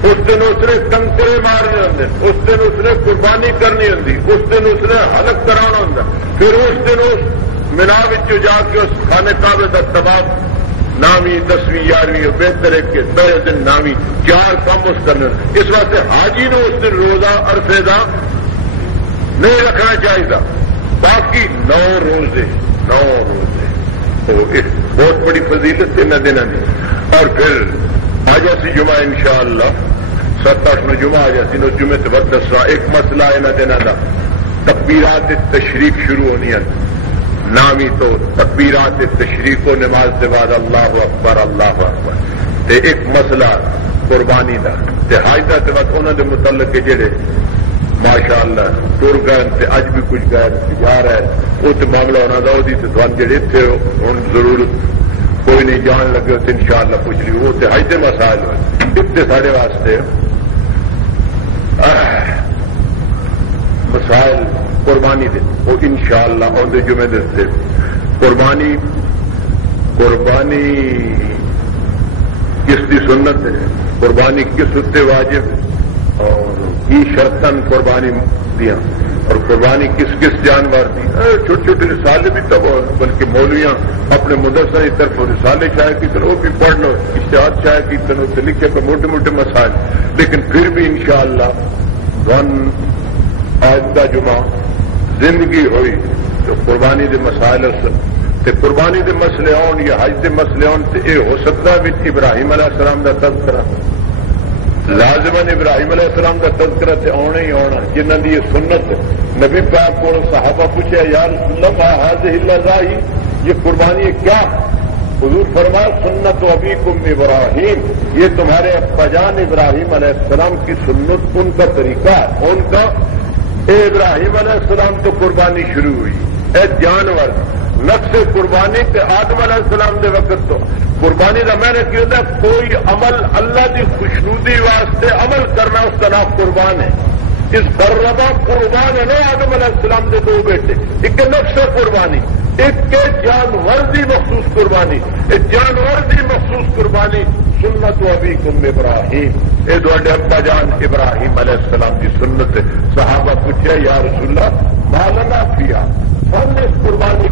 اس دن اس نے کنکرے مارنے ہوں اس دن اس نے قربانی کرنی ہوں اس دن اس نے حلق کرانا ہوں پھر اس دن اس مینا جا کے اس خانے کعبے کا طواف 9ویں 10ویں 11ویں بہتر ہے کہ 10 دن 9ویں 4 کام اس کرنے اس واسطے حاجی نے اس دن روزہ عرصے کا نہیں رکھنا چاہیے باقی 9 روزے تو بہت بڑی فضیلت ان دنوں کی اور پھر آ جاتی جمعہ انشاءاللہ 7-8 میں جمعہ آ جاتی نو جمعے سے بد 10 ایک مسئلہ ہے نہ دینا تھا تکبیرات تشریق شروع ہونی ہے 9ویں تو تکبیرات تشریق و نماز کے بعد اللہ اکبر تے ایک مسئلہ قربانی کا حاجت کے بعد انہوں نے متعلق جڑے ماشاء اللہ ٹر گئے اج بھی کچھ گئے جا رہا ہے وہ تو معاملہ انہوں کا وہ جڑے اتنے ہوں ضرورت کوئی نہیں جان لگے تو انشاءاللہ پوچھ لی وہ تو حج مسائل ہوئے اتنے سارے واسطے مسائل قربانی دے وہ انشاءاللہ آدھے جمعے دے قربانی کس کی سنت ہے قربانی کس اتنے واجب اور کی شرطن قربانی دیا اور قربانی کس کس جانور دی چھوٹے چھوٹے رسالے بھی تب بلکہ مولویاں اپنے مدرسہ کی طرف رسالے شاید کی طرف وہ بھی پڑھ لو اشتہار شاید کی طرف سے لکھے پر موٹے موٹے مسائل لیکن پھر بھی انشاءاللہ آج کا جمعہ زندگی ہوئی تو قربانی دے مسائل تے قربانی دے مسئلے آن یا حج دے مسئلے آن تے یہ ہو سکتا ہے ابراہیم علیہ السلام کا تذکرہ لازمن ابراہیم علیہ السلام کا تذکرہ تے آنا ہی آنا جنہوں کی یہ سنت نبی پاک کو صحابہ پوچھے یا رسول اللہ هذه اللذاہی یہ قربانی ہے کیا حضور فرمایا سنت ابیکم ابراہیم یہ تمہارے ابا جان ابراہیم علیہ السلام کی سنت ان کا طریقہ ہے ان کا ابراہیم علیہ السلام تو قربانی شروع ہوئی اے جانور نفس قربانی تے آدم علیہ السلام دے وقت تو قربانی کا میں نے کیا ہوتا کوئی عمل اللہ کی خوشنودی واسطے عمل کرنا اس کا نام قربان ہے اس قربہ قربان ہے نا آدم علیہ السلام دے 2 بیٹے ایک نفس قربانی ایک کے جانور دی مخصوص قربانی ایک جانور دی مخصوص قربانی سنت ابیکم ابراہیم اے دوڑے ابا جان ابراہیم علیہ السلام کی سنت ہے صحابہ پوچھے یا رسول اللہ مالنا فیہا ہم نے اس قربانی